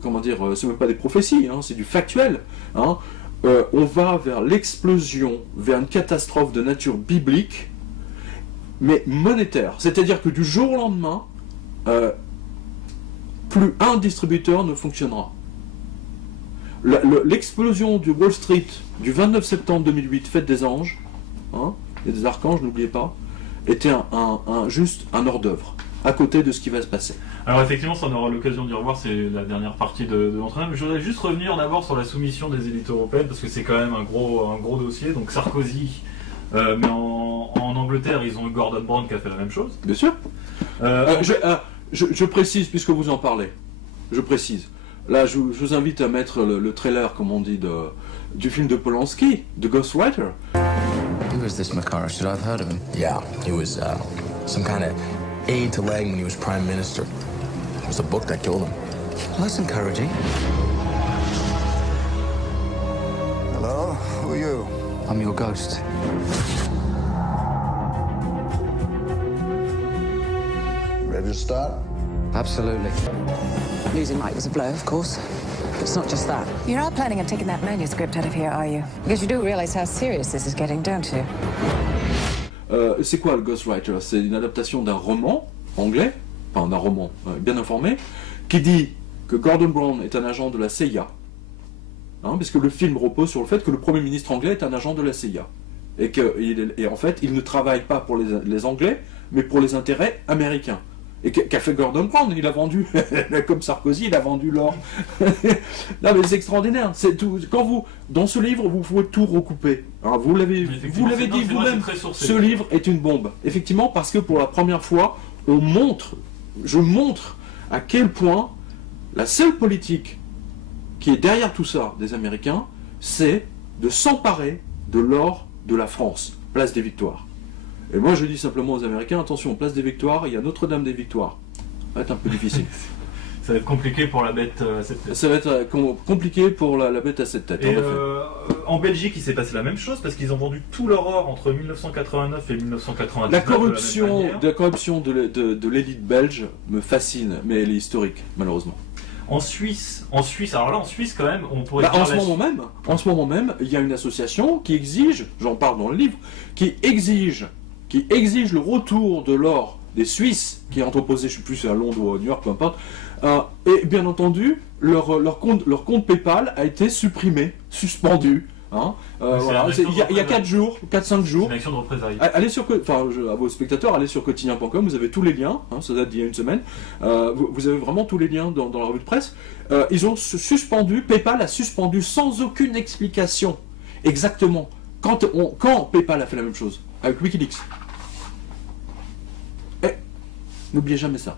comment dire, c'est même pas des prophéties, hein, c'est du factuel. Hein. On va vers l'explosion, vers une catastrophe de nature biblique, mais monétaire. C'est-à-dire que du jour au lendemain, plus un distributeur ne fonctionnera. L'explosion du Wall Street du 29 septembre 2008, fête des anges, hein, et des archanges, n'oubliez pas, était juste un hors-d'œuvre, à côté de ce qui va se passer. Alors effectivement, ça on aura l'occasion d'y revoir, c'est la dernière partie de l'entraînement. Mais je voudrais juste revenir d'abord sur la soumission des élites européennes, parce que c'est quand même un gros dossier. Donc Sarkozy, mais en Angleterre, ils ont eu Gordon Brown qui a fait la même chose. Bien sûr. Je précise, puisque vous en parlez, je précise. là, je vous invite à mettre le trailer, comme on dit, du film de Polanski, The Ghostwriter. Who was this Makar? Should I have heard of him? Yeah, he was some kind of aide to Lang when he was prime minister. It was the book that killed him. Well, that's encouraging. Hello? Who are you? I'm your ghost. Ready to start? Absolutely. Losing Mike was a blow, of course. But it's not just that. You're not planning on taking that manuscript out of here, are you? Because you do realize how serious this is getting, don't you? C'est quoi le Ghostwriter? C'est une adaptation d'un roman anglais, enfin d'un roman bien informé, qui dit que Gordon Brown est un agent de la CIA, parce que le film repose sur le fait que le Premier ministre anglais est un agent de la CIA. Et en fait, il ne travaille pas pour les Anglais, mais pour les intérêts américains. Et qu'a fait Gordon Brown? Il a vendu, comme Sarkozy, il a vendu l'or. Non mais c'est extraordinaire. C'est tout. Quand vous, dans ce livre, vous pouvez tout recouper. Alors, vous l'avez dit vous-même. Ce livre est une bombe. Effectivement, parce que pour la première fois, je montre à quel point la seule politique qui est derrière tout ça des Américains, c'est de s'emparer de l'or de la France, place des Victoires. Et moi je dis simplement aux Américains, attention, place des Victoires, il y a Notre-Dame des Victoires. Ça va être un peu difficile. Ça va être compliqué pour la bête à 7 têtes. Ça va être compliqué pour la bête à 7 têtes. Et en Belgique, il s'est passé la même chose parce qu'ils ont vendu tout leur or entre 1989 et 1999. La corruption de l'élite belge me fascine, mais elle est historique, malheureusement. En Suisse, alors là en Suisse quand même, on pourrait en ce moment même, il y a une association qui exige, j'en parle dans le livre, qui exige le retour de l'or des Suisses qui est entreposé, je ne sais plus, c'est à Londres ou à New York, peu importe. Et bien entendu, leur compte PayPal a été supprimé, suspendu. Voilà. Il y a 4-5 jours. C'est une action de représailles. Allez à vos spectateurs, allez sur quotidien.com, vous avez tous les liens, ça date d'il y a une semaine. Vous avez vraiment tous les liens dans la revue de presse. Ils ont suspendu, PayPal a suspendu sans aucune explication. Exactement. Quand PayPal a fait la même chose avec Wikileaks. N'oubliez jamais ça.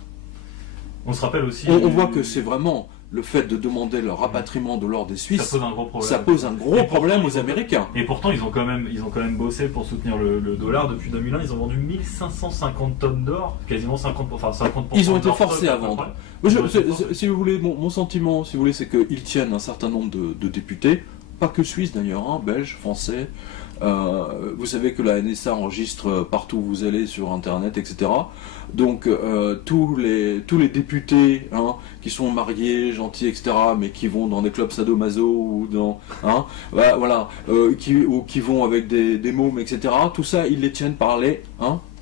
On se rappelle aussi. On voit que c'est vraiment le fait de demander le rapatriement de l'or des Suisses. Ça pose un gros problème aux Américains. Et pourtant, ils ont quand même bossé pour soutenir le dollar depuis 2001. Ils ont vendu 1550 tonnes d'or, quasiment 50%. Ils ont été forcés à vendre. Si vous voulez, mon sentiment, si vous voulez, c'est qu'ils tiennent un certain nombre de députés, pas que suisses d'ailleurs, belges, français. Vous savez que la NSA enregistre partout où vous allez sur internet, etc. Donc tous les députés qui sont mariés, gentils, etc., mais qui vont dans des clubs sadomaso ou qui vont avec des mômes, etc. Tout ça, ils les tiennent par les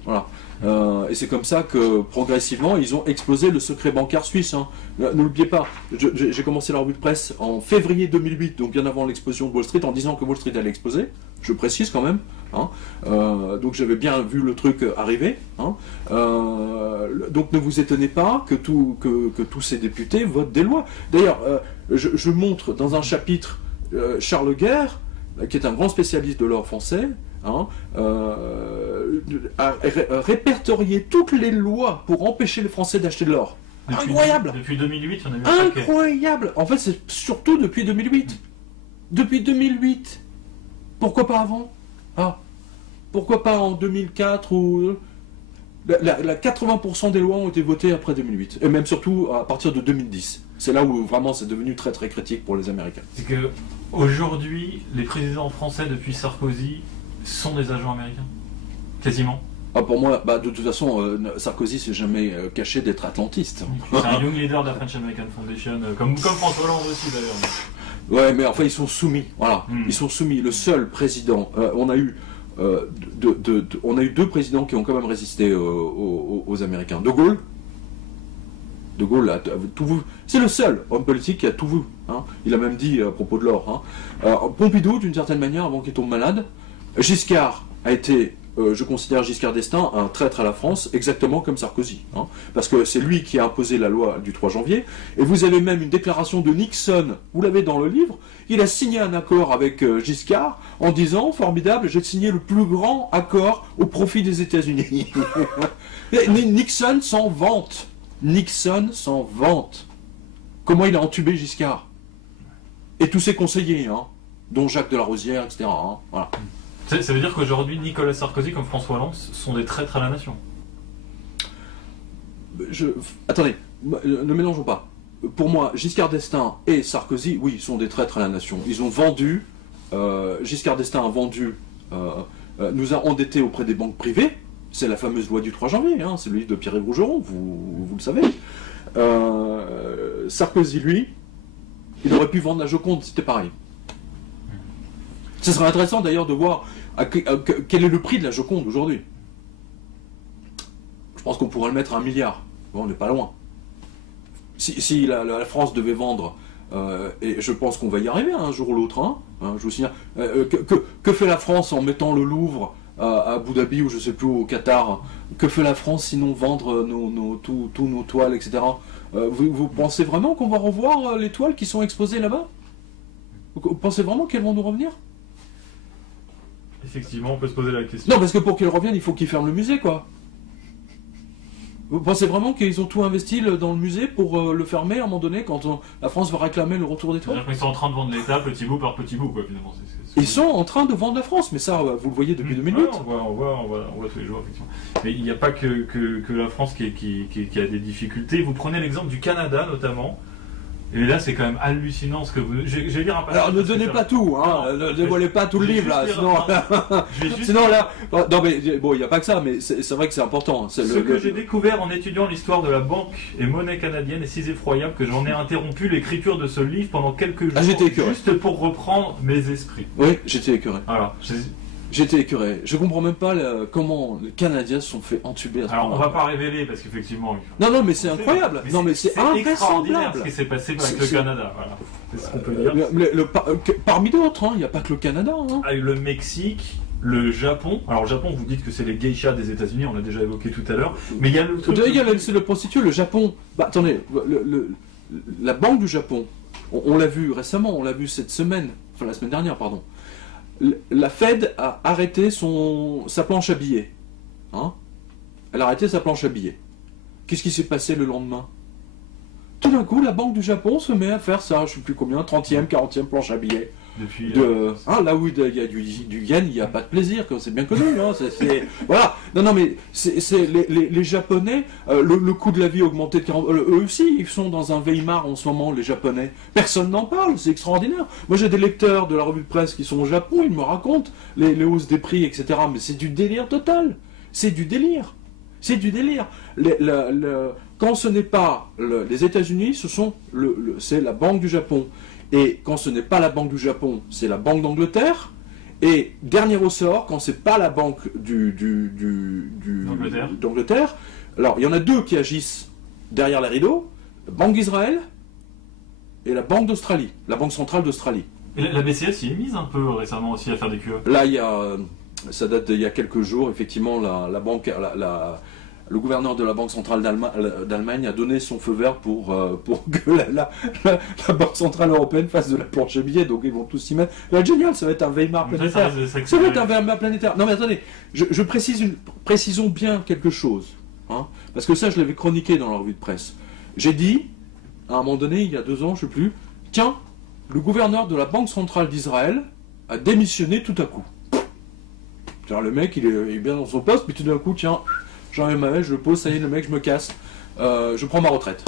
voilà. Et c'est comme ça que progressivement ils ont explosé le secret bancaire suisse. N'oubliez pas, j'ai commencé la revue de presse en février 2008, donc bien avant l'explosion de Wall Street, en disant que Wall Street allait exploser. Je précise quand même. Donc j'avais bien vu le truc arriver. Donc ne vous étonnez pas que tous ces députés votent des lois. D'ailleurs, je montre dans un chapitre Charles Guerre, qui est un grand spécialiste de l'or français, a répertorié toutes les lois pour empêcher les Français d'acheter de l'or. Incroyable! Depuis 2008, on a eu un paquet. Incroyable! En fait, c'est surtout depuis 2008. Depuis 2008. Pourquoi pas avant? Pourquoi pas en 2004 ou... La 80% des lois ont été votées après 2008. Et même surtout à partir de 2010. C'est là où vraiment c'est devenu très très critique pour les Américains. C'est que aujourd'hui, les présidents français depuis Sarkozy sont des agents américains. Quasiment. Pour moi, de toute façon, Sarkozy s'est jamais caché d'être atlantiste. C'est un young leader de la French American Foundation, comme François Hollande aussi d'ailleurs. Ouais, mais enfin ils sont soumis. Voilà, ils sont soumis. Le seul président, on a eu deux présidents qui ont quand même résisté aux Américains. De Gaulle a tout vu. C'est le seul homme politique qui a tout vu. Il a même dit à propos de l'or. Pompidou, d'une certaine manière, avant qu'il tombe malade. Giscard a été, je considère Giscard d'Estaing un traître à la France, exactement comme Sarkozy. Parce que c'est lui qui a imposé la loi du 3 janvier. Et vous avez même une déclaration de Nixon, vous l'avez dans le livre, il a signé un accord avec Giscard en disant, formidable, j'ai signé le plus grand accord au profit des États-Unis. Nixon s'en vante. Nixon s'en vante. comment il a entubé Giscard. Et tous ses conseillers, hein, dont Jacques de la Rosière, etc. Hein, voilà. Ça veut dire qu'aujourd'hui, Nicolas Sarkozy comme François Hollande sont des traîtres à la nation. Attendez, ne mélangeons pas. Pour moi, Giscard d'Estaing et Sarkozy, oui, sont des traîtres à la nation. Ils ont vendu, Giscard d'Estaing a vendu, nous a endettés auprès des banques privées. C'est la fameuse loi du 3 janvier, hein, c'est le livre de Pierre Rougeron, vous le savez. Sarkozy, lui, il aurait pu vendre la Joconde, c'était pareil. Ce serait intéressant d'ailleurs de voir quel est le prix de la Joconde aujourd'hui. Je pense qu'on pourrait le mettre à 1 milliard. Bon, on n'est pas loin. Si la France devait vendre, et je pense qu'on va y arriver un jour ou l'autre, hein, je vous signale, que fait la France en mettant le Louvre à Abu Dhabi ou je sais plus au Qatar? Que fait la France sinon vendre tous nos toiles, etc. Vous pensez vraiment qu'on va revoir les toiles qui sont exposées là-bas? Vous pensez vraiment qu'elles vont nous revenir? Effectivement, on peut se poser la question. Non, parce que pour qu'elles reviennent, il faut qu'ils ferment le musée, quoi. Vous pensez vraiment qu'ils ont tout investi dans le musée pour le fermer à un moment donné quand la France va réclamer le retour des toiles? C'est-à-dire qu'ils sont en train de vendre l'État petit bout par petit bout, quoi, finalement. Ils sont en train de vendre la France, mais ça, vous le voyez depuis 2 minutes. Ouais, on voit tous les jours, effectivement. Mais il n'y a pas que la France qui a des difficultés. Vous prenez l'exemple du Canada, notamment. Et là, c'est quand même hallucinant ce que vous... Je vais lire un passage. Alors, ne donnez pas tout, hein, ne dévoilez pas tout le livre, là, sinon... Sinon, là... Non, mais bon, il n'y a pas que ça, mais c'est vrai que c'est important. Ce que j'ai découvert en étudiant l'histoire de la banque et monnaie canadienne est si effroyable que j'en ai interrompu l'écriture de ce livre pendant quelques jours, juste pour reprendre mes esprits. Oui, j'étais écœuré. Alors, j'étais écœuré. Je comprends même pas comment les Canadiens se sont fait entuber à ce Alors, moment-là. on va pas révéler, parce qu'effectivement... Non, mais c'est incroyable. Non, mais c'est extraordinaire invraisemblable ce qui s'est passé avec le Canada. Voilà. C'est ce qu'on peut dire. Parmi d'autres, il n'y a pas que le Canada. Hein. Le Mexique, le Japon. Alors, le Japon, vous dites que c'est les geishas des États-Unis, on l'a déjà évoqué tout à l'heure. Mais il y a le truc. C'est le prostitué, le Japon. Bah, attendez, la Banque du Japon, on l'a vu récemment, on l'a vu cette semaine, enfin la semaine dernière, pardon. La Fed a arrêté sa planche à billets. Hein, elle a arrêté sa planche à billets. Qu'est-ce qui s'est passé le lendemain? Tout d'un coup, la Banque du Japon se met à faire ça, je ne sais plus combien, 30e, 40e planche à billets. Depuis, là où il y a du yen, il n'y a pas de plaisir, c'est bien connu. Hein, voilà. Non, mais les Japonais, le coût de la vie a augmenté de 40%. Eux aussi, ils sont dans un Weimar en ce moment, les Japonais. Personne n'en parle, c'est extraordinaire. Moi, j'ai des lecteurs de la revue de presse qui sont au Japon, ils me racontent les hausses des prix, etc. Mais c'est du délire total. C'est du délire. C'est du délire. Quand ce n'est pas les États-Unis, c'est la Banque du Japon. Et quand ce n'est pas la Banque du Japon, c'est la Banque d'Angleterre. Et dernier ressort, quand c'est pas la Banque d'Angleterre, alors il y en a deux qui agissent derrière les rideaux, la Banque d'Israël et la Banque d'Australie, la Banque centrale d'Australie. Et la BCS y est mise un peu récemment aussi à faire des QE. Là, ça date d'il y a quelques jours, effectivement, le gouverneur de la Banque centrale d'Allemagne a donné son feu vert pour que la Banque centrale européenne fasse de la planche à billets, donc ils vont tous s'y mettre. Ça va être génial, ça va être un Weimar planétaire. Ça va être un Weimar planétaire. Non mais attendez, précisons bien quelque chose, hein, parce que ça je l'avais chroniqué dans la revue de presse. J'ai dit, à un moment donné, il y a 2 ans, je sais plus, tiens, le gouverneur de la Banque centrale d'Israël a démissionné tout à coup. Genre le mec, il est bien dans son poste, puis tout d'un coup, tiens... J'enlève ma veste, je le pose, ça y est, le mec, je me casse. Je prends ma retraite.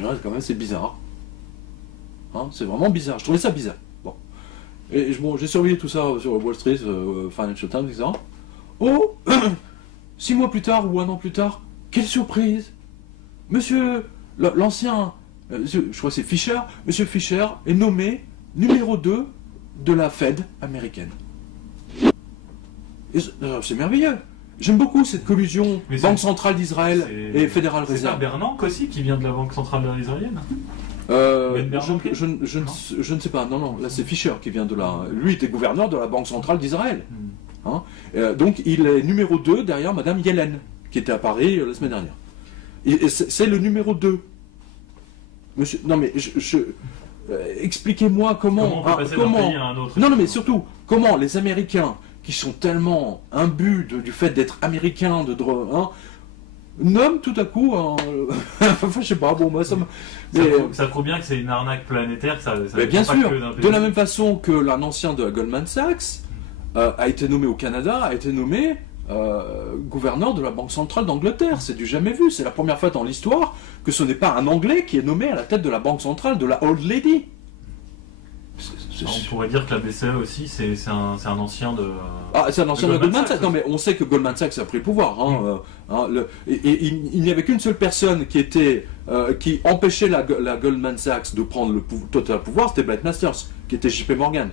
Quand même, c'est bizarre. Hein, c'est vraiment bizarre. Je trouvais ça bizarre. Bon. Et j'ai surveillé tout ça sur Wall Street, Financial Times, etc. Oh 6 mois plus tard ou 1 an plus tard, quelle surprise! Monsieur, l'ancien, je crois que c'est Fisher, Monsieur Fisher est nommé numéro 2 de la Fed américaine. C'est merveilleux. J'aime beaucoup cette collusion Banque centrale d'Israël et Fédérale Réserve. C'est pas Bernanke aussi qui vient de la Banque centrale israélienne? Je ne sais pas, non, là c'est Fisher qui vient de là. Lui était gouverneur de la Banque centrale d'Israël. Hein, donc il est numéro 2 derrière Madame Yellen, qui était à Paris la semaine dernière. Et c'est le numéro 2. Monsieur, non mais expliquez-moi comment non mais surtout, comment les Américains qui sont tellement imbus du fait d'être américains, nomme tout à coup enfin je sais pas, bon moi ça me... Ça prouve bien que c'est une arnaque planétaire, ça mais bien pas sûr, que d'un pays. de la même façon que l'un ancien de Goldman Sachs a été nommé au Canada, a été nommé gouverneur de la Banque Centrale d'Angleterre. C'est du jamais vu, c'est la première fois dans l'histoire que ce n'est pas un Anglais qui est nommé à la tête de la Banque Centrale, de la Old Lady. On pourrait dire que la BCE aussi, c'est un ancien de... Ah, c'est un ancien de Goldman Sachs. Non, mais on sait que Goldman Sachs a pris le pouvoir. Et il n'y avait qu'une seule personne qui empêchait la Goldman Sachs de prendre le total pouvoir, c'était Blight Masters, qui était JP Morgan.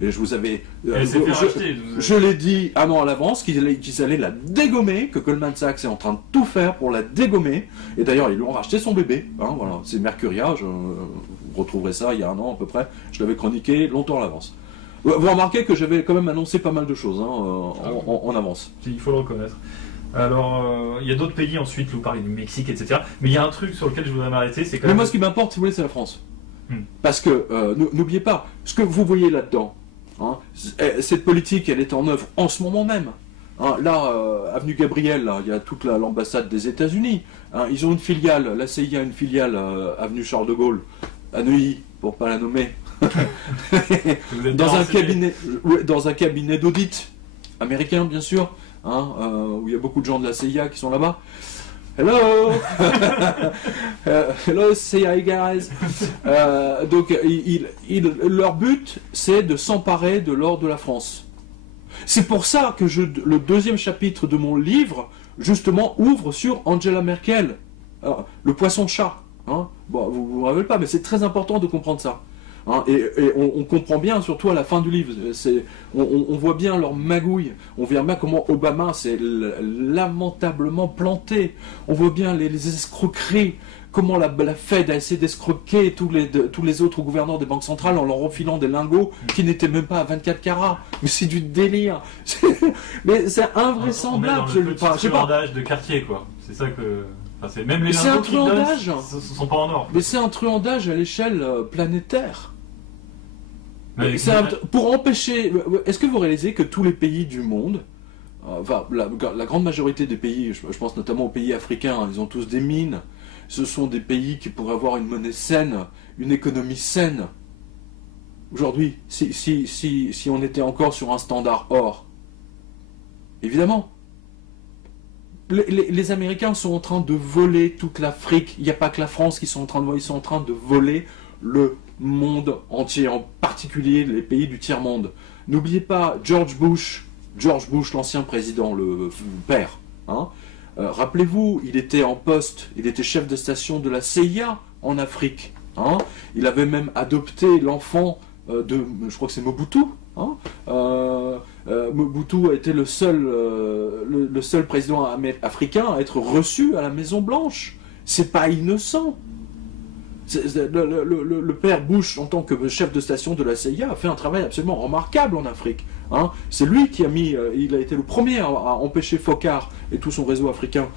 Et je vous avais... je l'ai dit un an à l'avance qu'ils allaient la dégommer, que Goldman Sachs est en train de tout faire pour la dégommer. Et d'ailleurs, ils lui ont racheté son bébé. Voilà, c'est Mercuria, vous retrouverez ça il y a un an à peu près. Je l'avais chroniqué longtemps à l'avance. Vous remarquez que j'avais quand même annoncé pas mal de choses en avance. Il faut le reconnaître. Alors, il y a d'autres pays ensuite, vous parlez du Mexique, etc. Mais il y a un truc sur lequel je voudrais m'arrêter, c'est quand même... Mais moi, ce qui m'importe, si vous voulez, c'est la France. Parce que, n'oubliez pas, ce que vous voyez là-dedans, cette politique, elle est en œuvre en ce moment même. Là, avenue Gabriel, là, il y a toute l'ambassade des États-Unis. Ils ont une filiale, la CIA a une filiale, avenue Charles de Gaulle, à Neuilly, pour pas la nommer. dans un cabinet d'audit américain, bien sûr, où il y a beaucoup de gens de la CIA qui sont là-bas. Hello, hello CIA guys. Donc, leur but, c'est de s'emparer de l'or de la France. C'est pour ça que le deuxième chapitre de mon livre, justement, ouvre sur Angela Merkel, le poisson-chat. Bon, vous ne vous rappelez pas, mais c'est très important de comprendre ça. Et on comprend bien, surtout à la fin du livre, on voit bien leur magouille, on voit bien comment Obama s'est lamentablement planté, on voit bien les escroqueries, comment la Fed a essayé d'escroquer tous les autres gouverneurs des banques centrales en leur refilant des lingots qui n'étaient même pas à 24 carats. Mais c'est du délire. Mais c'est invraisemblable. On est dans le petit truandage de quartier, quoi. C'est ça que... Enfin, même les lingots qui donnent, ce sont pas en or. Mais c'est un truandage à l'échelle planétaire. Pour empêcher... Est-ce que vous réalisez que tous les pays du monde, la grande majorité des pays, je pense notamment aux pays africains, ils ont tous des mines, ce sont des pays qui pourraient avoir une monnaie saine, une économie saine. Aujourd'hui, si on était encore sur un standard or, évidemment, les Américains sont en train de voler toute l'Afrique. Il n'y a pas que la France qui sont en train de voler, ils sont en train de voler le monde entier, en particulier les pays du tiers-monde. N'oubliez pas George Bush, l'ancien président, le père. Rappelez-vous, il était en poste, il était chef de station de la CIA en Afrique. Il avait même adopté l'enfant je crois que c'est Mobutu. Mobutu a été le seul président africain à être reçu à la Maison Blanche. C'est pas innocent. Le père Bush, en tant que chef de station de la CIA, a fait un travail absolument remarquable en Afrique. C'est lui qui il a été le premier à empêcher Foccart et tout son réseau africain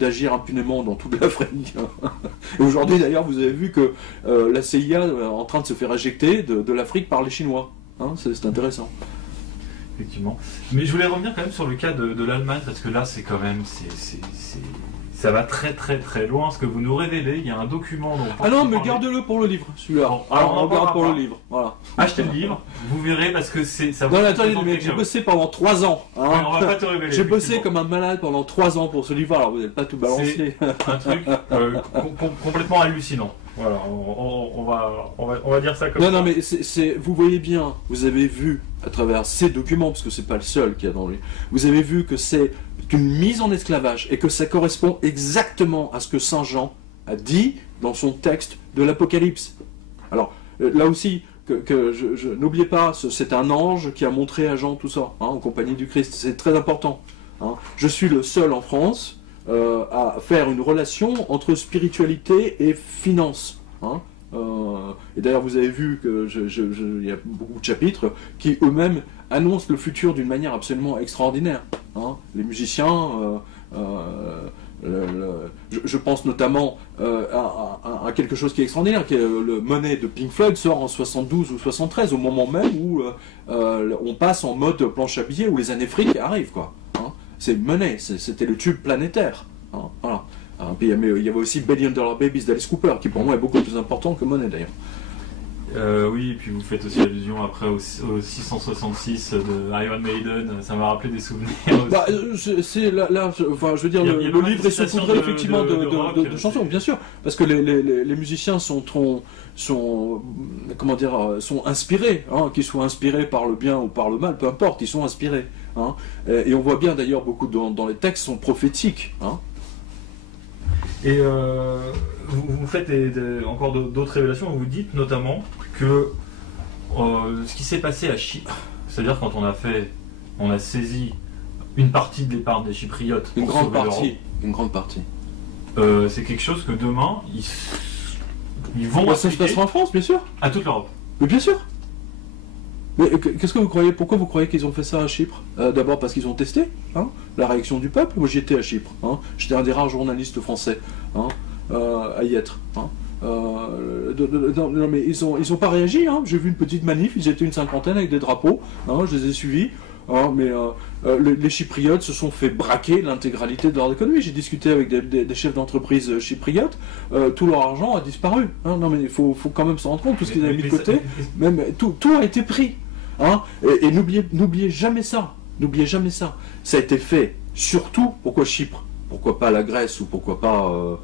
d'agir impunément dans toute l'Afrique. Et aujourd'hui, d'ailleurs, vous avez vu que la CIA est en train de se faire éjecter de l'Afrique par les Chinois. C'est intéressant. Effectivement. Mais je voulais revenir quand même sur le cas de l'Allemagne, parce que là, c'est quand même... Ça va très très très loin ce que vous nous révélez. Il y a un document dont... Ah non, mais garde-le pour le livre, celui-là. Bon, alors on garde pour le livre. Voilà. Achetez le livre, vous verrez, parce que ça vous... Non, attendez, mec, j'ai bossé pendant 3 ans. Ouais, on va pas te révéler. J'ai bossé comme un malade pendant 3 ans pour ce livre, alors vous n'êtes pas tout balancé. C'est un truc complètement hallucinant. Voilà, on va dire ça comme ça. Non, mais vous voyez bien, vous avez vu à travers ces documents, parce que c'est pas le seul qu'il y a dans lui, vous avez vu que c'est une mise en esclavage et que ça correspond exactement à ce que Saint Jean a dit dans son texte de l'Apocalypse. Alors, là aussi, n'oubliez pas, c'est un ange qui a montré à Jean tout ça, en compagnie du Christ, c'est très important. Je suis le seul en France à faire une relation entre spiritualité et finance. Et d'ailleurs, vous avez vu qu'il y a beaucoup de chapitres qui eux-mêmes annoncent le futur d'une manière absolument extraordinaire. Les musiciens, je pense notamment à quelque chose qui est extraordinaire, qui est le Money de Pink Floyd sort en 72 ou 73, au moment même où on passe en mode planche à billets, où les années fric arrivent, quoi. c'est Money, c'était le tube planétaire. Hein, voilà. Puis il y avait aussi Billion Dollar Babies d'Alice Cooper, qui pour moi est beaucoup plus important que Money d'ailleurs. Oui, et puis vous faites aussi allusion après au 666 de Iron Maiden, ça m'a rappelé des souvenirs. Bah, c'est là, je veux dire, le livre est saupoudré effectivement de chansons, bien sûr, parce que les musiciens sont inspirés, hein, qu'ils soient inspirés par le bien ou par le mal, peu importe, ils sont inspirés. Hein, et on voit bien d'ailleurs beaucoup dans les textes sont prophétiques. Hein. Et vous faites encore d'autres révélations, vous dites notamment que ce qui s'est passé à Chypre, c'est-à-dire quand on a saisi une partie de l'épargne des Chypriotes, une grande partie, c'est quelque chose que demain ils vont ça se passera en France, bien sûr, à toute l'Europe. Mais bien sûr. Mais qu'est-ce que vous croyez? Pourquoi vous croyez qu'ils ont fait ça à Chypre? D'abord parce qu'ils ont testé la réaction du peuple. Moi j'y étais à Chypre. Hein. J'étais un des rares journalistes français à y être. Hein. Non mais ils ont pas réagi. Hein. J'ai vu une petite manif, ils étaient une cinquantaine avec des drapeaux. Hein. Je les ai suivis. Hein. Mais les Chypriotes se sont fait braquer l'intégralité de leur économie. J'ai discuté avec des chefs d'entreprise chypriotes. Tout leur argent a disparu. Hein. Non mais il faut quand même se rendre compte. Tout ce qu'ils avaient mis de côté, même tout a été pris. Hein, et n'oubliez jamais ça. N'oubliez jamais ça. Ça a été fait surtout. Pourquoi Chypre? Pourquoi pas la Grèce ou pourquoi pas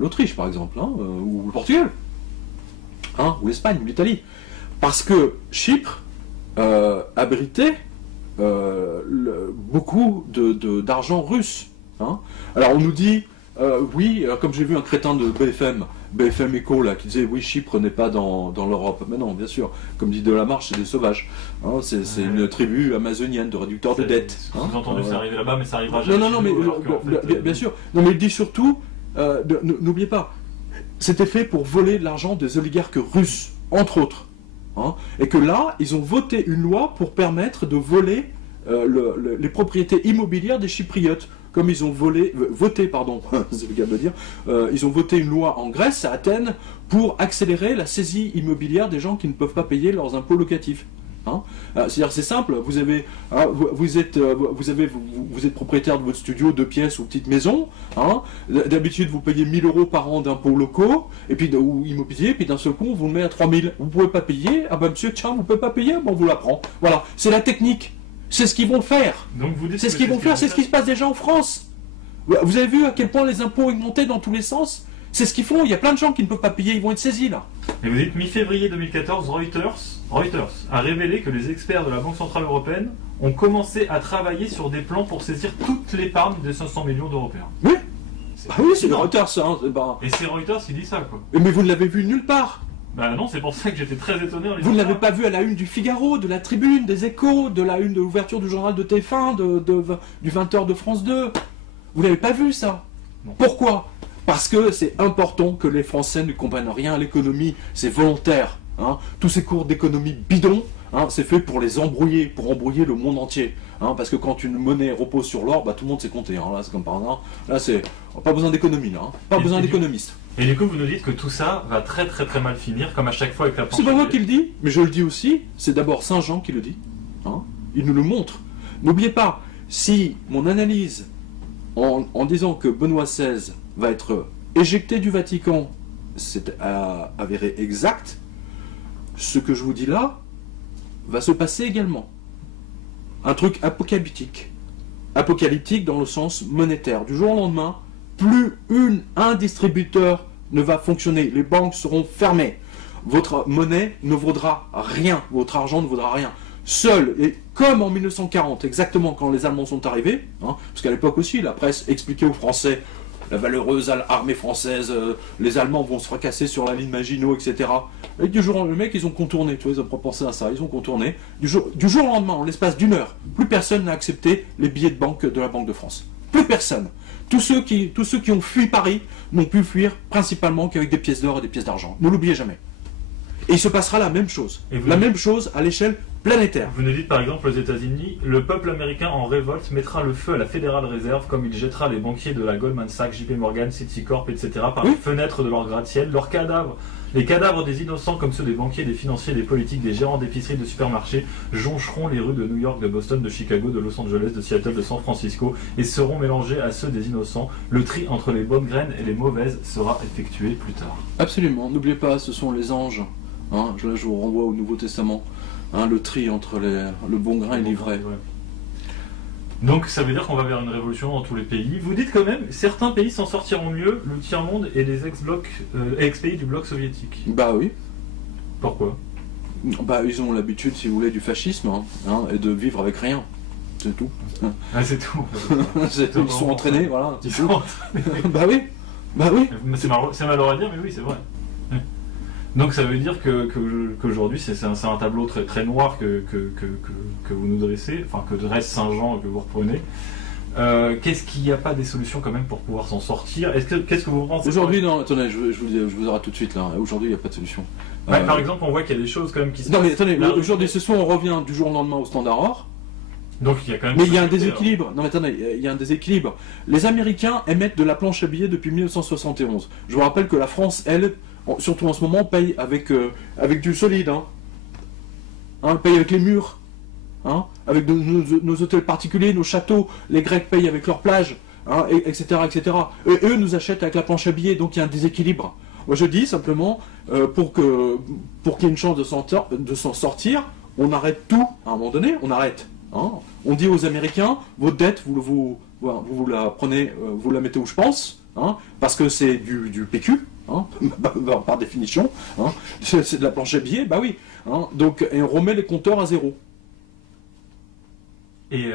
l'Autriche par exemple, hein, ou le Portugal, hein, ou l'Espagne ou l'Italie? Parce que Chypre abritait beaucoup d'argent russe. Hein. Alors on nous dit oui, comme j'ai vu un crétin de BFM Echo là, qui disait oui, Chypre n'est pas dans l'Europe. Mais non, bien sûr, comme dit Delamarche, c'est des sauvages. Hein, c'est une tribu amazonienne de réducteurs de dettes. Vous entendez, c'est arrivé là-bas, mais ça arrivera jamais. Non, mais bien sûr. Non, mais il dit surtout, n'oubliez pas, c'était fait pour voler l'argent des oligarques russes, entre autres. Hein, et que là, ils ont voté une loi pour permettre de voler les propriétés immobilières des Chypriotes. Comme ils ont voté, c'est le cas de le dire, ils ont voté une loi en Grèce, à Athènes, pour accélérer la saisie immobilière des gens qui ne peuvent pas payer leurs impôts locatifs. Hein. C'est-à-dire, c'est simple, vous êtes propriétaire de votre studio, 2 pièces ou petite maison, hein. D'habitude vous payez 1 000 € par an d'impôts locaux, et puis, ou immobilier, puis d'un seul coup on vous le met à 3 000. Vous ne pouvez pas payer, ah ben monsieur, tiens, vous ne pouvez pas payer, bon, on vous la prend. Voilà, c'est la technique. C'est ce qu'ils vont faire. C'est ce qu'ils vont faire, c'est ce qui se passe déjà en France. Vous avez vu à quel point les impôts augmentaient dans tous les sens? C'est ce qu'ils font, il y a plein de gens qui ne peuvent pas payer, ils vont être saisis là. Et vous dites, mi-février 2014, Reuters a révélé que les experts de la Banque Centrale Européenne ont commencé à travailler sur des plans pour saisir toute l'épargne des 500 millions d'Européens. Oui. Oui, c'est Reuters. Hein, Et c'est Reuters qui dit ça, quoi. Mais vous ne l'avez vu nulle part. Bah non, c'est pour ça que j'étais très étonné. Vous ne l'avez pas vu à la une du Figaro, de la Tribune, des Échos, de la une de l'ouverture du journal de TF1, du 20h de France 2. Vous l'avez pas vu ça? Non. Pourquoi? Parce que c'est important que les Français ne comprennent rien à l'économie, c'est volontaire. Hein. Tous ces cours d'économie bidons, hein, c'est fait pour les embrouiller, pour embrouiller le monde entier. Hein, parce que quand une monnaie repose sur l'or, bah, tout le monde sait compter. Hein. Là, c'est comme par hasard. Là, c'est pas besoin d'économie, là. Hein. Pas besoin d'économistes. Et du coup, vous nous dites que tout ça va très très très mal finir, comme à chaque fois avec la planche. C'est pas moi qui le dis, mais je le dis aussi. C'est d'abord Saint Jean qui le dit. Hein. Il nous le montre. N'oubliez pas, si mon analyse en disant que Benoît XVI va être éjecté du Vatican, c'est avéré exact, ce que je vous dis là va se passer également. Un truc apocalyptique. Apocalyptique dans le sens monétaire. Du jour au lendemain, plus un distributeur ne va fonctionner. Les banques seront fermées. Votre monnaie ne vaudra rien. Votre argent ne vaudra rien. Seul, et comme en 1940, exactement quand les Allemands sont arrivés, hein, parce qu'à l'époque aussi, la presse expliquait aux Français la valeureuse armée française, les Allemands vont se fracasser sur la ligne Maginot, etc. Et du jour au lendemain, ils ont contourné, tu vois, ils ont pas pensé à ça, ils ont contourné. Du jour au lendemain, en l'espace d'une heure, plus personne n'a accepté les billets de banque de la Banque de France. Plus personne. Tous ceux qui ont fui Paris n'ont pu fuir principalement qu'avec des pièces d'or et des pièces d'argent. Ne l'oubliez jamais. Et il se passera la même chose. Et vous- La même chose à l'échelle planétaire. Vous nous dites par exemple aux États-Unis, le peuple américain en révolte mettra le feu à la Federal Reserve comme il jettera les banquiers de la Goldman Sachs, JP Morgan, Citicorp, etc. par Oui. les fenêtres de leurs gratte-ciel. Leurs cadavres, les cadavres des innocents comme ceux des banquiers, des financiers, des politiques, des gérants d'épiceries, de supermarchés joncheront les rues de New York, de Boston, de Chicago, de Los Angeles, de Seattle, de San Francisco et seront mélangés à ceux des innocents. Le tri entre les bonnes graines et les mauvaises sera effectué plus tard. Absolument. N'oubliez pas, ce sont les anges. Hein, là, je vous renvoie au Nouveau Testament. Hein, le tri entre le bon grain et l'ivraie. Ouais. Donc ça veut dire qu'on va vers une révolution dans tous les pays. Vous dites quand même, certains pays s'en sortiront mieux, le tiers-monde et les ex-pays du bloc soviétique. Bah oui. Pourquoi? Bah ils ont l'habitude, si vous voulez, du fascisme, et de vivre avec rien. C'est tout. Ah c'est tout. Ils sont entraînés, voilà. Ils c'est sont tout. entraînés. Bah oui. Bah oui. C'est malheureux à dire, mais oui, c'est vrai. Donc ça veut dire qu'aujourd'hui c'est un tableau très, très noir que vous nous dressez, enfin que dresse Saint-Jean et que vous reprenez. Qu'est-ce qu'il n'y a pas des solutions quand même pour pouvoir s'en sortir? Qu'est-ce que vous pensez? Aujourd'hui, non, attendez, je vous arrête tout de suite là. Aujourd'hui, il n'y a pas de solution. Ouais, par exemple, on voit qu'il y a des choses quand même qui se Non mais passent. attendez, Là, aujourd'hui, ce soir, on revient du jour au lendemain au Standard Or. Donc il y a quand même. Mais il y a un possibilité, déséquilibre. Non mais attendez, il y a un déséquilibre. Les Américains émettent de la planche à billets depuis 1971. Je vous rappelle que la France, elle, surtout en ce moment, paye avec du solide. Paye avec les murs. Avec nos hôtels particuliers, nos châteaux. Les Grecs payent avec leurs plages. Etc., etc. Et eux nous achètent avec la planche à billets. Donc il y a un déséquilibre. Moi je dis simplement, pour qu'il y ait une chance de s'en sortir, on arrête tout. À un moment donné, on arrête. On dit aux Américains, votre dette, vous la prenez, vous la mettez où je pense, parce que c'est du PQ, par définition, c'est de la planche à billets, bah oui. Donc, et on remet les compteurs à zéro. Et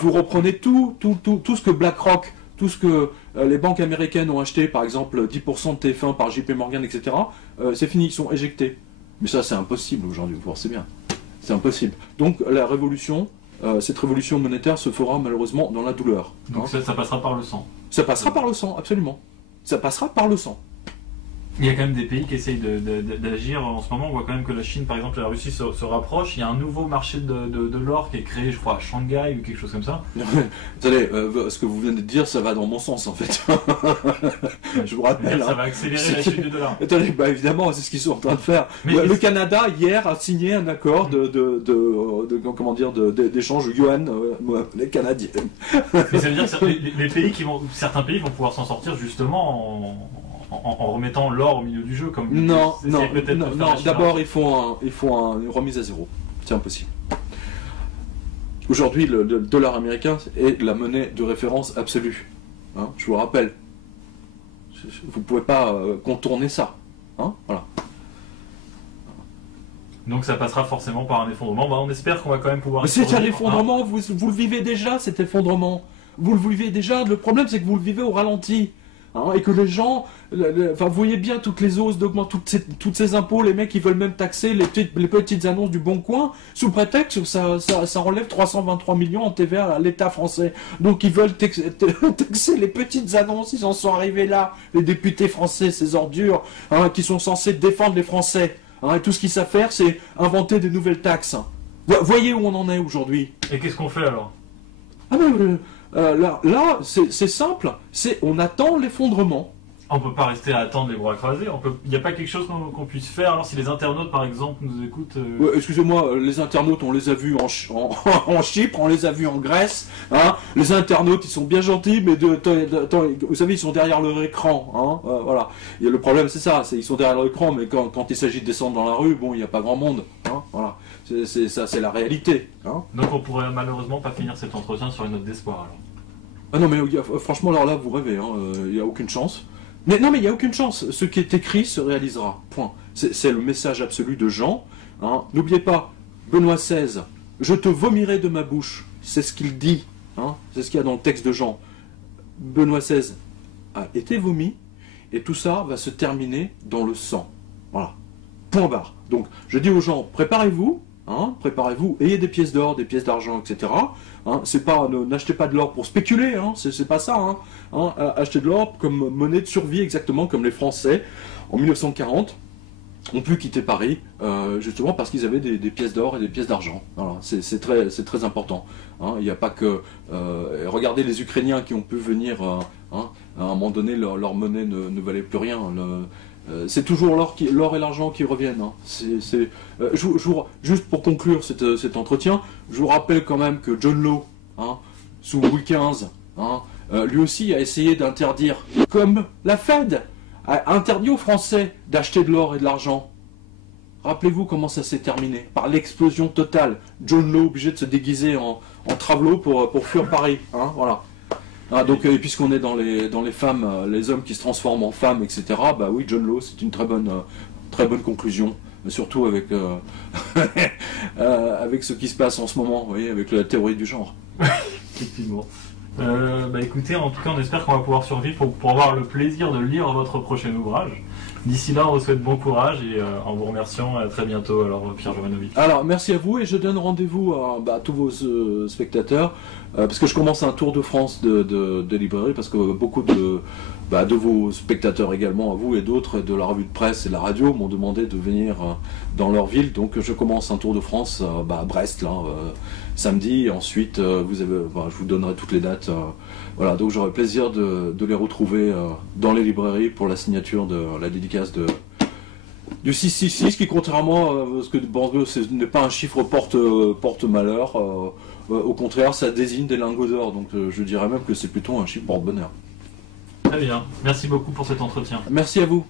vous reprenez tout ce que BlackRock, tout ce que les banques américaines ont acheté, par exemple 10% de TF1 par JP Morgan, etc., c'est fini, ils sont éjectés. Mais ça, c'est impossible aujourd'hui, vous pensez bien. C'est impossible. Donc, la révolution... cette révolution monétaire se fera malheureusement dans la douleur. Donc ça passera par le sang. Ça passera par le sang, absolument. Ça passera par le sang. Il y a quand même des pays qui essayent d'agir en ce moment. On voit quand même que la Chine, par exemple, et la Russie se rapprochent. Il y a un nouveau marché de l'or qui est créé, je crois, à Shanghai ou quelque chose comme ça. Attendez, ce que vous venez de dire, ça va dans mon sens en fait. Je vous rappelle. Ça va accélérer la chute du dollar. Attendez, bah évidemment, c'est ce qu'ils sont en train de faire. Mais le Canada, hier, a signé un accord d'échange yuan, les Canadiens. Mais ça veut dire que certains pays vont pouvoir s'en sortir justement en remettant l'or au milieu du jeu, comme Non, peut-être d'abord il faut une remise à zéro. C'est impossible. Aujourd'hui, le dollar américain est la monnaie de référence absolue. Je vous le rappelle. Vous ne pouvez pas contourner ça. Voilà. Donc ça passera forcément par un effondrement. On espère qu'on va quand même pouvoir... Mais c'est un effondrement, vous le vivez déjà, cet effondrement. Vous le vivez déjà, le problème c'est que vous le vivez au ralenti. Et que les gens, vous voyez bien toutes les hausses d'augmenter, toutes ces impôts, les mecs ils veulent même taxer les petites annonces du Bon Coin, sous prétexte que ça relève 323 millions en TVA à l'État français. Donc ils veulent taxer les petites annonces, ils en sont arrivés là, les députés français, ces ordures, qui sont censés défendre les Français. Et tout ce qu'ils savent faire, c'est inventer des nouvelles taxes. Voyez où on en est aujourd'hui. Et qu'est-ce qu'on fait alors? Là, c'est simple, on attend l'effondrement. On peut pas rester à attendre les bras croisés. Il n'y a pas quelque chose qu'on puisse faire. Alors si les internautes par exemple nous écoutent... Excusez-moi, les internautes on les a vus en Chypre, on les a vus en Grèce. Les internautes ils sont bien gentils, mais vous savez ils sont derrière leur écran. Voilà. Et le problème c'est ça, ils sont derrière l'écran, mais quand il s'agit de descendre dans la rue, bon il n'y a pas grand monde. Voilà. C'est la réalité. Donc on pourrait malheureusement pas finir cet entretien sur une note d'espoir alors. Ah non mais franchement alors là vous rêvez, il n'y a aucune chance. Mais non mais il n'y a aucune chance, ce qui est écrit se réalisera, point. C'est le message absolu de Jean. N'oubliez pas, Benoît XVI, je te vomirai de ma bouche, c'est ce qu'il dit, c'est ce qu'il y a dans le texte de Jean. Benoît XVI a été vomi, et tout ça va se terminer dans le sang. Voilà, point barre. Donc je dis aux gens, préparez-vous, ayez des pièces d'or, des pièces d'argent, etc. C'est pas, n'achetez pas de l'or pour spéculer, c'est pas ça. Achetez de l'or comme monnaie de survie, exactement comme les Français en 1940. ont pu quitter Paris, justement parce qu'ils avaient des pièces d'or et des pièces d'argent. Voilà, c'est très important. Hein. Il n'y a pas que... regardez les Ukrainiens qui ont pu venir, à un moment donné, leur monnaie ne valait plus rien. C'est toujours l'or et l'argent qui reviennent. Hein. Juste pour conclure cet entretien, je vous rappelle quand même que John Law, hein, sous Louis XV, hein, lui aussi a essayé d'interdire, comme la Fed a interdit aux Français d'acheter de l'or et de l'argent. Rappelez-vous comment ça s'est terminé, par l'explosion totale. John Law obligé de se déguiser en travelot pour fuir Paris. Hein, voilà. Ah, donc, et puisqu'on est dans les femmes, les hommes qui se transforment en femmes, etc., bah oui, John Law, c'est une très bonne conclusion, surtout avec, avec ce qui se passe en ce moment, vous voyez, avec la théorie du genre. Effectivement. Bah écoutez, en tout cas, on espère qu'on va pouvoir survivre pour avoir le plaisir de lire votre prochain ouvrage. D'ici là, on vous souhaite bon courage et en vous remerciant, à très bientôt, alors Pierre Jovanovic. Alors, merci à vous et je donne rendez-vous à tous vos spectateurs parce que je commence un tour de France de librairie parce que beaucoup de vos spectateurs également, à vous et d'autres, de la revue de presse et de la radio m'ont demandé de venir dans leur ville. Donc, je commence un tour de France à Brest, là, samedi. Et ensuite, je vous donnerai toutes les dates. Voilà, donc j'aurai plaisir de les retrouver dans les librairies pour la signature de la dédicace du 666, qui contrairement à ce que ce n'est pas un chiffre porte-malheur, au contraire ça désigne des lingots d'or, donc je dirais même que c'est plutôt un chiffre porte-bonheur. Très bien, merci beaucoup pour cet entretien. Merci à vous.